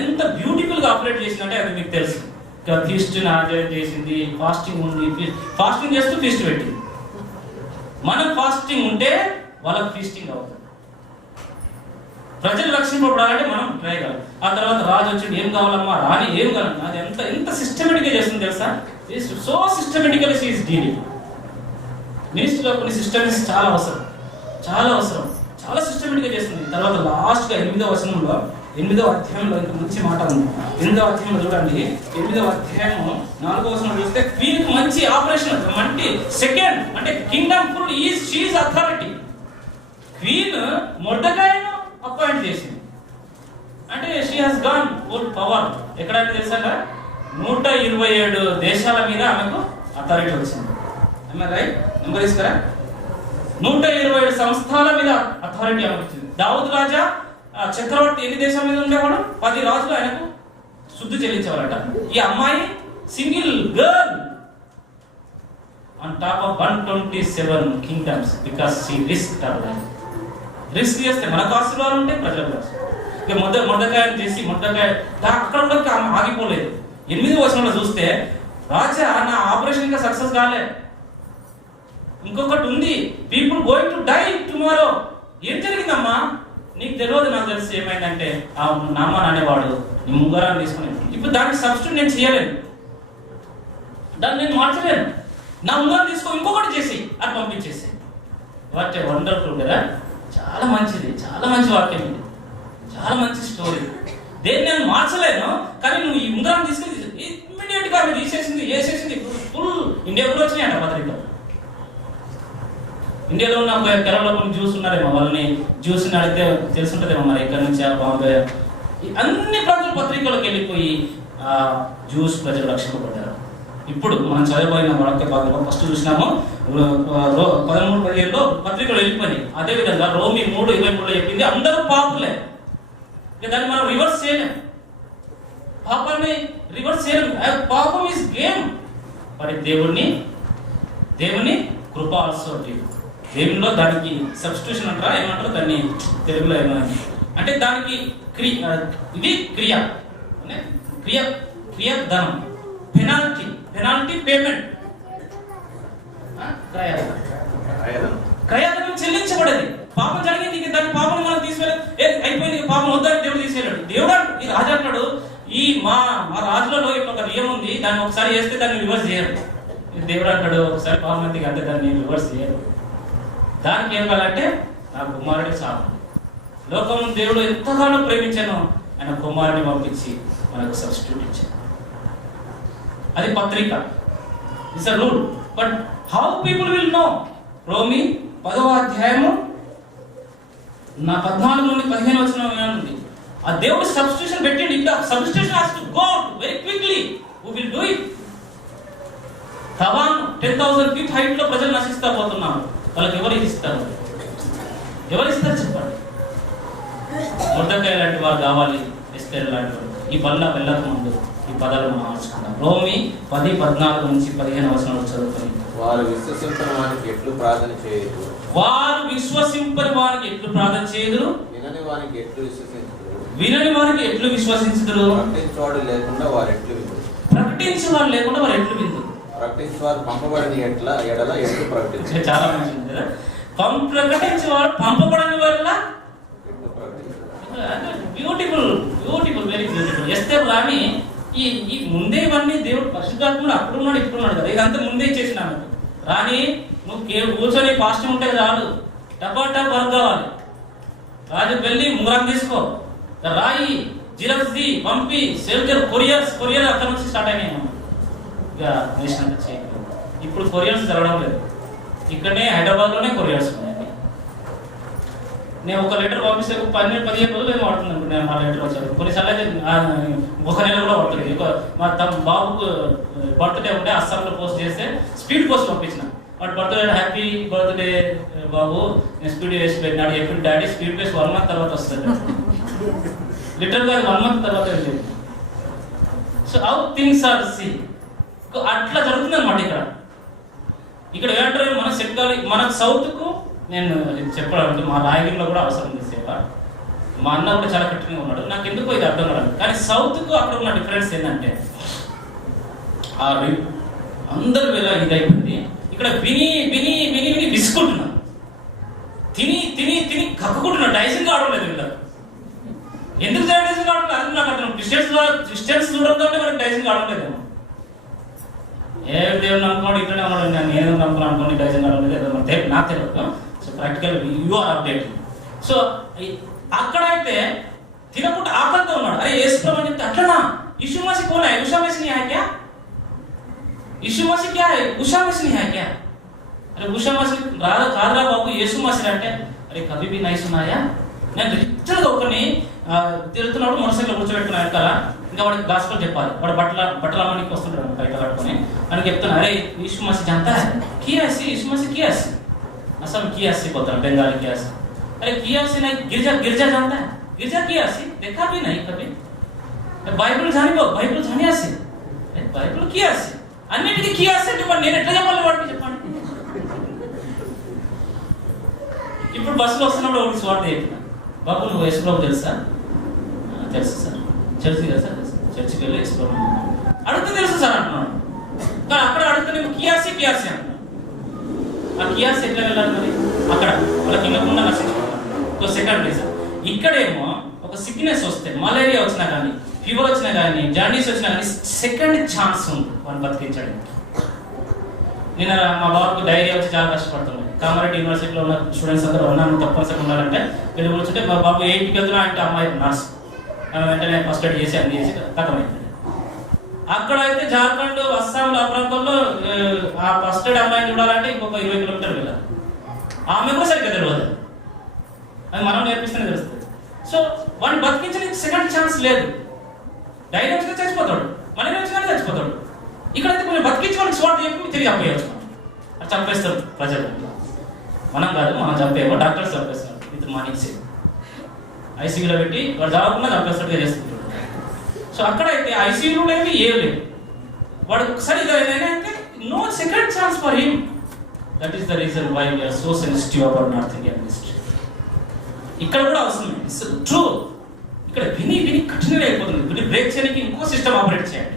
ఎంత బ్యూటిఫుల్ గా ఆపరేట్ చేసిందంటే అది మీకు తెలుసు. ఫీస్ట్ ఆర్డర్ చేసింది, ఫాస్టింగ్ ఉంది, ఫాస్టింగ్ చేస్తూ ఫీస్ట్ పెట్టింది. మనం ఫాస్టింగ్ ఉంటే వాళ్ళకి ఫీస్టింగ్ అవుతుంది. ప్రజలు రక్షింపబడాలంటే మనం ట్రై కావాలి. ఆ తర్వాత రాజు వచ్చి ఏం కావాలమ్మా, రాణి ఏం కావాలమ్మా, అది ఎంత సిస్టమేటిక్ గా చేస్తుంది తెలుసా? So systematical she is dealing. మినిస్ట్రీలో కొన్ని సిస్టమ్స్ చాలా అవసరం, చాలా సిస్టమేటిక్ గా చేస్తుంది. తర్వాత లాస్ట్ గా 8వ వచనంలో 8వ అధ్యాయంలో ఇంత మంచి మాట ఉంది. 8వ అధ్యాయంలో చూడండి, 8వ అధ్యాయము 4వ వచనం చూస్తే క్వీన్ మంచి ఆపరేషన్ అంటే సెకండ్ అంటే kingdom full is she is authority. Queen మొర్దెకాయిను అపాయింట్ చేసింది అంటే she has gone full power. ఎక్కడైనా తెలుసా, 127 దేశాల మీద ఆమెకు అథారిటీ వచ్చింది. రైట్ నెంబర్ ఇస్తారా? 127 సంస్థల మీద అథారిటీ ఆమెకు వచ్చింది. దావూద్ రాజా చక్రవర్తి ఎన్ని దేశాల మీద ఉండేవాడు? 10 రాజులు ఆయనకు శుద్ధి చెల్లించేవారట. ఈ అమ్మాయి single girl on top of 127 kingdoms because she risked her life. Risk చేస్తే మనకు ఆశీర్వాదాలు ఉంటాయి, ప్రజలకు ఆశీర్వాదాలు. ఇక మొర్దెకాయని చేసి అక్కడ కూడా ఆగిపోలేదు. 8వ వచనంలో చూస్తే రాజా నా ఆపరేషన్ ఇంకా సక్సెస్ కాలే, ఇంకొకటి ఉంది, people going to die tomorrow. ఏం జరిగిందమ్మా? నీకు తెలియదు, నాకు తెలిసి ఏమైందంటే ఆ నామాన్ అనేవాడు నీ ముంగరాన్ని తీసుకుని, ఇప్పుడు దానికి సబ్స్టిట్యూట్ నేను చేయలేను, దాన్ని నేను మార్చలేను, నా ముంగరాన్ని తీసుకో ఇంకొకటి చేసి అది పంపించేసి. వాట్ ఏ వండర్ఫుల్ కదా, చాలా మంచిది, చాలా మంచి వాక్యం ఇది, చాలా మంచి స్టోరీ. దేన్ని నేను మార్చలేను, కానీ నువ్వు ఈ ఉంగరాన్ని తీసుకుని ఇమ్మీడియట్ గా వేసేసింది. ఫుల్ ఇండియాలో వచ్చినాయంట పత్రిక. ఇండియాలో ఉన్న కేరళలో కొన్ని జ్యూస్ ఉన్నారేమో, వాళ్ళని జ్యూస్ని అడిగితే తెలుసుంటదేమో మరి ఇక్కడ నుంచి బాంబే అన్ని ప్రజలు పత్రికలకు వెళ్ళిపోయి జ్యూస్ ప్రజలు రక్షింపబడ్డారు. ఇప్పుడు మనం చదివిపోయిన వాక్య భాగంలో ఫస్ట్ చూసినాము 13-17లో పత్రికలు వెళ్ళిపోయి. అదేవిధంగా రోమి 3:23లో చెప్పింది అందరూ పాపులే. దాన్ని మనం రివర్స్ చేయలేం, పాపాన్ని రివర్స్ చేయలేం. పాపం ఇస్ గేమ్, మరి దేవుని కృప ఆల్సో గివ్. దేవునిలో దానికి సబ్స్టిట్యూషన్ అంటారా ఏమంటారు దాన్ని తెలుగులో ఏమన్నా అంటే దానికి ఇది క్రియ ధనం, పెనాల్టీ పేమెంట్, క్రయధనం చెల్లించబడేది. పాపం జరిగింది, దాని పాపం మనం తీసుకెళ్ళి అయిపోయింది, పాపం వద్దని దేవుడు తీసుకెళ్ళాడు. దేవుడు ఈ రాజు అంటాడు, ఈ మా రాజులలో ఇప్పుడు ఒక నియమం ఉంది, దాన్ని ఒకసారి చేస్తే దాన్ని రివర్స్ చేయరు. దేవుడు అంటాడు ఒకసారి పాపం అంటే దాన్ని రివర్స్ చేయరు. దానికి ఏం కావాలంటే నా కుమారుడి సాగు. లోకం దేవుడు ఎంతగానో ప్రేమించానో ఆయన కుమారుని పంపించి మనకు సబ్స్టిట్యూట్ ఇచ్చాను. అది పత్రిక, it's a rule. But how people will know? రోమి 10వ అధ్యాయము 14 నుండి 15 వచనం ఉంది. ఆ దేవుడు సబ్స్టిట్యూషన్ పెట్టింది. ఇంకా substitution has to go very quickly. Who will do it? తవాన్ 10,000 feet హైట్ లో ప్రజలు నశిస్తా పోతున్నారు. వాళ్ళకి ఎవరు ఇస్తారు చెప్పండి? మొర్దెకాయి లాంటి వారు కావాలి, ఎస్తేర్ లాంటి వారు. ఈ బల్ల వెళ్ళక ముందు ఈ పదాలు మనం మార్చుకుందాం. రోమి 10:14 నుంచి 15 వచనాలు చదువుకొని. వారు విశ్వసింపని వానికి ఎట్లు ప్రార్థన చేయదు, వినని వారికి ఎట్లు విశ్వసించుదురు, ప్రకటించువాడు లేకుండా వారు ఎట్లు విందురు, ప్రకటించేవారు పంపబడిన ఎడల ఎట్లు ప్రకటించారు. చాలా మంచిది కదా. ప్రకటించేవారు పంపబడిన వల్ల బ్యూటిఫుల్, వెరీ బ్యూటిఫుల్. ఎస్తేర్ రాణి ఈ ముందే ఇవన్నీ దేవుడు పరిశుద్ధాత్ముడు అప్పుడున్నాడు ఇప్పుడున్నాడు కదా, ఇదంతా ముందే ఇచ్చేసినాను. రాణి నువ్వు కూర్చొని ఫాస్టింగ్ ఉంటే చాలు, టపాటా వర్క్ కావాలి. రాజు వెళ్ళి ముంగరం తీసుకో, రాయి జిరాక్స్ ది పంపి కొరియర్ అక్కడ నుంచి స్టార్ట్ అయినాయి. ఇక నేషన్ అంతా చేయలేదు. ఇప్పుడు కొరియర్స్ జరగడం లేదు. ఇక్కడనే హైదరాబాద్లోనే కొరియర్స్ ఉన్నాయి. నేను ఒక లెటర్ పంపిస్తే 15 రోజులు ఏమో పడుతుంది అనుకుంటున్నాను మా లెటర్ వచ్చారు. కొన్నిసార్లు అయితే ఒక నెల కూడా పడుతుంది. మా బాబుకు బర్త్డే ఉంటే అస్సాంలో పోస్ట్ చేస్తే స్పీడ్ పోస్ట్ పంపించిన. వాడు బర్త్డే హ్యాపీ బర్త్డే బాబు, నేను స్పీడ్ వేసి పెట్టినాడు చెప్పిన డాడీ స్పీడ్ వేసి 1 month తర్వాత వస్తుంది. లిటరల్గా 1 month తర్వాత వెళ్ళింది. So how things are see అట్లా జరుగుతుంది అనమాట. ఇక్కడ ఏమంటారు మన సెట్ కావాలి. మన సౌత్కు నేను చెప్పాలంటే మా రాయగిరిలో కూడా అవసరం ఉంది సేవ. మా అన్న కూడా చాలా కఠినంగా ఉన్నాడు. నాకు ఎందుకో ఇది అర్థం కాదు. కానీ సౌత్కు అక్కడ ఉన్న డిఫరెన్స్ ఏంటంటే అందరూ ఇలా ఇదైపోయింది. ఇక్కడ విని విని విని విని విసుకుంటున్నాం. తిని తిని తిని కక్కుకుంటున్నాం. డైజింగ్ కావడం లేదు వీళ్ళకి. ఎందుకు డైజింగ్ కావడం లేదు? అది నాకు అర్థం. క్రిస్టియన్స్ చూడడం కంటే మనకి డైజింగ్ కావడం లేదేమో. ఏ దేవుని నమ్ముకోండి ఇక్కడే ఉన్నాడు, నేను ఏదో నమ్ముకున్నాను అనుకోండి డైజింగ్ కావడం లేదు ఏదో నాకు తెలియదు. So practical you are update. So అక్కడైతే తినకుండా ఆకలితో ఉన్నాడు. అరే వేసుకోమని చెప్తే అట్లనా यीशु मसीह कौन है? उषा मसीह नहीं है क्या? यीशु मसीह क्या है? उषा मसीह नहीं है क्या? अरे उषा मसीह राधा बाबू यीशु मसीह అంటే అరే కभी भी नहीं सुना या? నేను రిటర్న్ ఒకని తిరుగుతున్నాడు మోటార్సైకిల్ కూర్చోబెట్టుకున్నా వెనకాల. ఇంకా వాడికి గాస్పల్ చెప్పాలి. వాడు బట్టలు అమ్మడానికి వస్తుంటాడు బయట కట్టుకొని. అని చెప్తున్నా అరే यीशु मसीह जानता है किया ऐसी यीशु मसीह किया ऐसी असम किया ऐसी बोलता है बंगाली किया ऐसी. अरे किया ऐसी नहीं गिरजा जानता है? गिरजा किया ऐसी देखा भी नहीं कभी. బైబిల్ జాని ఆసి బైబిల్ కి ఆసి అన్నిటికీ కి ఆసి అంటే నేను ఎట్లా చెప్పాలి వాడికి చెప్పండి. ఇప్పుడు బస్సులో వస్తున్నప్పుడు ఒకటి స్వార్థ చెప్పిన బాబు నువ్వు యేసుప్రభు తెలుసా? తెలుసు సార్. చర్చికి తెలుసా? చర్చికి వెళ్ళి యేసుప్రభు అడుగుతూ తెలుసు సార్ అంటున్నాడు. కానీ అక్కడ అడుగుతూ నేను కియాసి అంటున్నాను. ఆ కియాసి ఎట్లా వెళ్ళాలి మరి? అక్కడ వాళ్ళకి ఇవ్వకుండా నశించుకోవాలి. సెకండ్ రీజన్ ఇక్కడేమో ఒక సిక్నెస్ వస్తే మలేరియా వచ్చినా కానీ ఫీవర్ వచ్చినా కానీ జాండీస్ వచ్చినా కానీ సెకండ్ ఛాన్స్ ఉంది వాళ్ళని బతికించడానికి. నేను మా బాబుకి డైరీ వచ్చి చాలా కష్టపడుతున్నాను. కామారెడ్డి యూనివర్సిటీలో ఉన్న స్టూడెంట్స్ అందరూ ఉన్నాను తప్పనిసరిగా ఉన్నారంటే వీళ్ళు కూర్చుంటే మా బాబు 8కి వెళ్తున్నా అంటే అమ్మాయి నర్స్ ఆమె వెంటనే ఫస్ట్ ఎయిడ్ చేసి అన్ని చేసి కథమైంది. అక్కడైతే జార్ఖండ్ అస్సాంలో ఆ ప్రాంతంలో ఆ ఫస్ట్ ఎయిడ్ అమ్మాయిని చూడాలంటే ఇంకొక 20 కిలోమీటర్లు వెళ్ళాలి. ఆమె కూడా సరిగ్గా తెలియదు. అది మనం నేర్పిస్తేనే తెలుస్తుంది. సో వాడిని బతికించడానికి సెకండ్ ఛాన్స్ లేదు. డైరీ వచ్చినా చచ్చిపోతాడు, మళ్ళీ వచ్చినా చచ్చిపోతాడు. ఇక్కడైతే కొంచెం బతికించి వాళ్ళకి స్వార్థ చెప్పి తిరిగి చంపేయచ్చు. అది చంపేస్తారు ప్రజలు. మనం కాదు, మనం చంపేమో డాక్టర్స్ చంపేస్తారు విత్ మార్నింగ్ సేవ్ ఐసీయూలో పెట్టి వాడు చదవకుండా చంపేస్తాడుగా చేస్తుంటాడు. సో అక్కడైతే ఐసీయూలో లేవి ఏం లేవు. వాడు ఒకసారి అంటే no second chance for him. That is the reason why we are so sensitive about north Indian ministry. ఇక్కడ కూడా అవసరమే. It's true. ఇక్కడ విని విని కఠినంగా అయిపోతుంది. విని బ్రేక్ చేయడానికి ఇంకో సిస్టమ్ ఆపరేట్ చేయండి.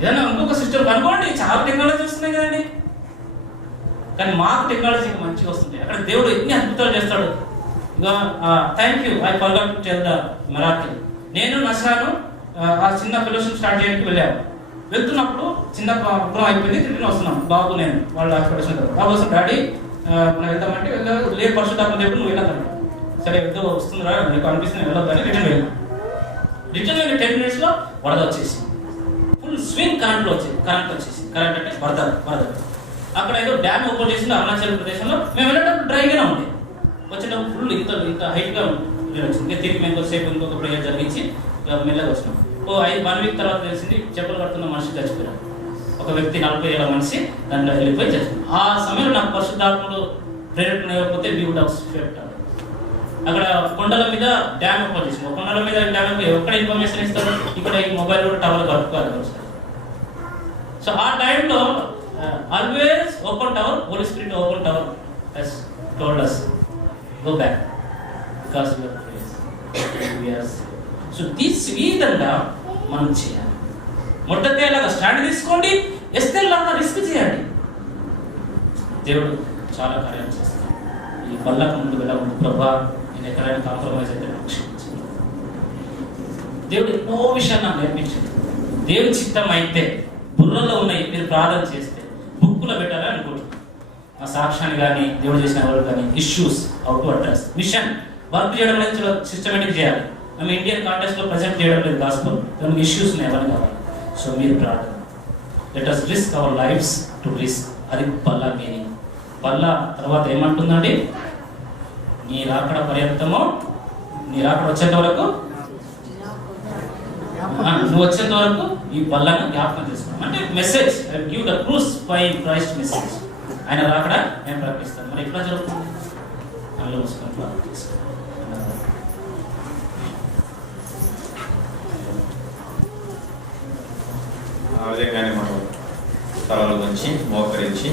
ఏదైనా ఇంకొక సిస్టమ్ కనుకోండి. చాలా టెక్నాలజీ వస్తున్నాయి కదండి. కానీ మాకు టెక్నాలజీ మంచిగా వస్తుంది. అక్కడ దేవుడు ఎన్ని అద్భుతాలు చేస్తాడు. ఇక thank you I forgot to tell the miracle. నేను నషాను ఆ చిన్న ఫెలోషిప్ స్టార్ట్ చేయడానికి వెళ్ళాను. వెళ్తున్నప్పుడు చిన్న ప్రోగ్రాం అయిపోయింది. రిటర్న్ వస్తున్నాం బాబు నేను వాళ్ళు హాస్పిటల్ బాబు వస్తాం డాడీ మనం వెళ్దామంటే లే పరిశుద్ధాత్మ దేవుడు నువ్వు వెళ్ళాను. సరే వెళ్తూ వస్తుందిరా నీకు అనిపిస్తుంది వెళ్ళొద్దని రిటర్న్ వెళ్ళాను. రిటర్న్ వెళ్ళి 10 minutes వరద వచ్చేసి ఫుల్ స్వింగ్ కరెంట్ వచ్చేసి కరెంట్ అంటే వరద. అక్కడ ఏదో డ్యామ్ ఓపెన్ చేసింది అరుణాచల్ ప్రదేశ్లో. మేము వెళ్ళేటప్పుడు డ్రైగానే ఉంది. వచ్చేటప్పుడు ఫుల్ ఇంత హైట్గా వచ్చింది. తిరిగి మేము కొద్దిసేపు ఇంకొక ప్రేయర్ జరిగించి మెల్లగా వచ్చినాం. 1 week తర్వాత తెలిసింది చెప్పులు కడుతున్న మనిషి చచ్చిపోయారు. ఒక వ్యక్తి 40 ఏళ్ల మనిషి దాంట్లో వెళ్ళిపోయి చచ్చిపోయారు. ఆ సమయంలో నాకు పరిశుద్ధాత్మలు ప్రేరేపణ లేకపోతే వీ వుడ్ హావ్ స్వేప్ట్. అక్కడ కొండల మీద డ్యామ్ ఓపెన్ చేసింది. కొండల మీద డ్యామ్ ఎక్కడ ఇన్ఫర్మేషన్ ఇస్తారు? ఇక్కడ ఈ మొబైల్ కూడా టవర్ కలుపుకోవాలి. సో ఆ టైంలో always open tower Holy Spirit open tower has told us go back because we are so ఈ విధంగా మనం చేయాలి. మొట్టకేలాగా స్టాండ్ తీసుకోండి. ఎస్తేలాగా రిస్క్ చేయండి. దేవుడు చాలా కార్యాలు చేస్తాడు. ఈ పళ్ళకు ముందు వెళ్ళకుండా ప్రభా నేను ఎక్కడైనా కాంప్రమైజ్ అయితే క్షమించండి. దేవుడు ఎన్నో విషయాలు నాకు నేర్పించాడు. దేవుడి చిత్తం అయితే బుర్రలో ఉన్నాయి మీరు ప్రార్థన చేస్తే బుక్కులో పెట్టాలని అనుకుంటున్నాను. ఆ సాక్ష్యాన్ని కానీ దేవుడు చేసిన వాళ్ళు కానీ issues out to address mission work చేయడం అనేది చాలా సిస్టమేటిక్ చేయాలి. మేము ఇండియన్ కాంటెక్స్ట్ లో ప్రజెంట్ చేయడం లేదు గాస్పెల్. దానికి ఇష్యూస్ ఉన్నాయి ఎవరికి కావాలి. సో మీరు ప్రార్థన let us risk our lives to risk. అది పల్లా మీనింగ్. పల్లా తర్వాత ఏమంటుందండి? నీ రాకడ పర్యంతము, నీ రాకడ వచ్చేంత వరకు, నువ్వు వచ్చేంత వరకు ఈ పల్లాను జ్ఞాపకం చేసుకోవడం అంటే message, give the crucifying Christ message. ఆయన రాకడ నేను ప్రకటిస్తాను. మరి ఎట్లా జరుగుతుంది? అందులో మూసుకొని ప్రార్థన చేసుకోవాలి. ఆ విధంగానే మనం తలలు వంచి మోకరించి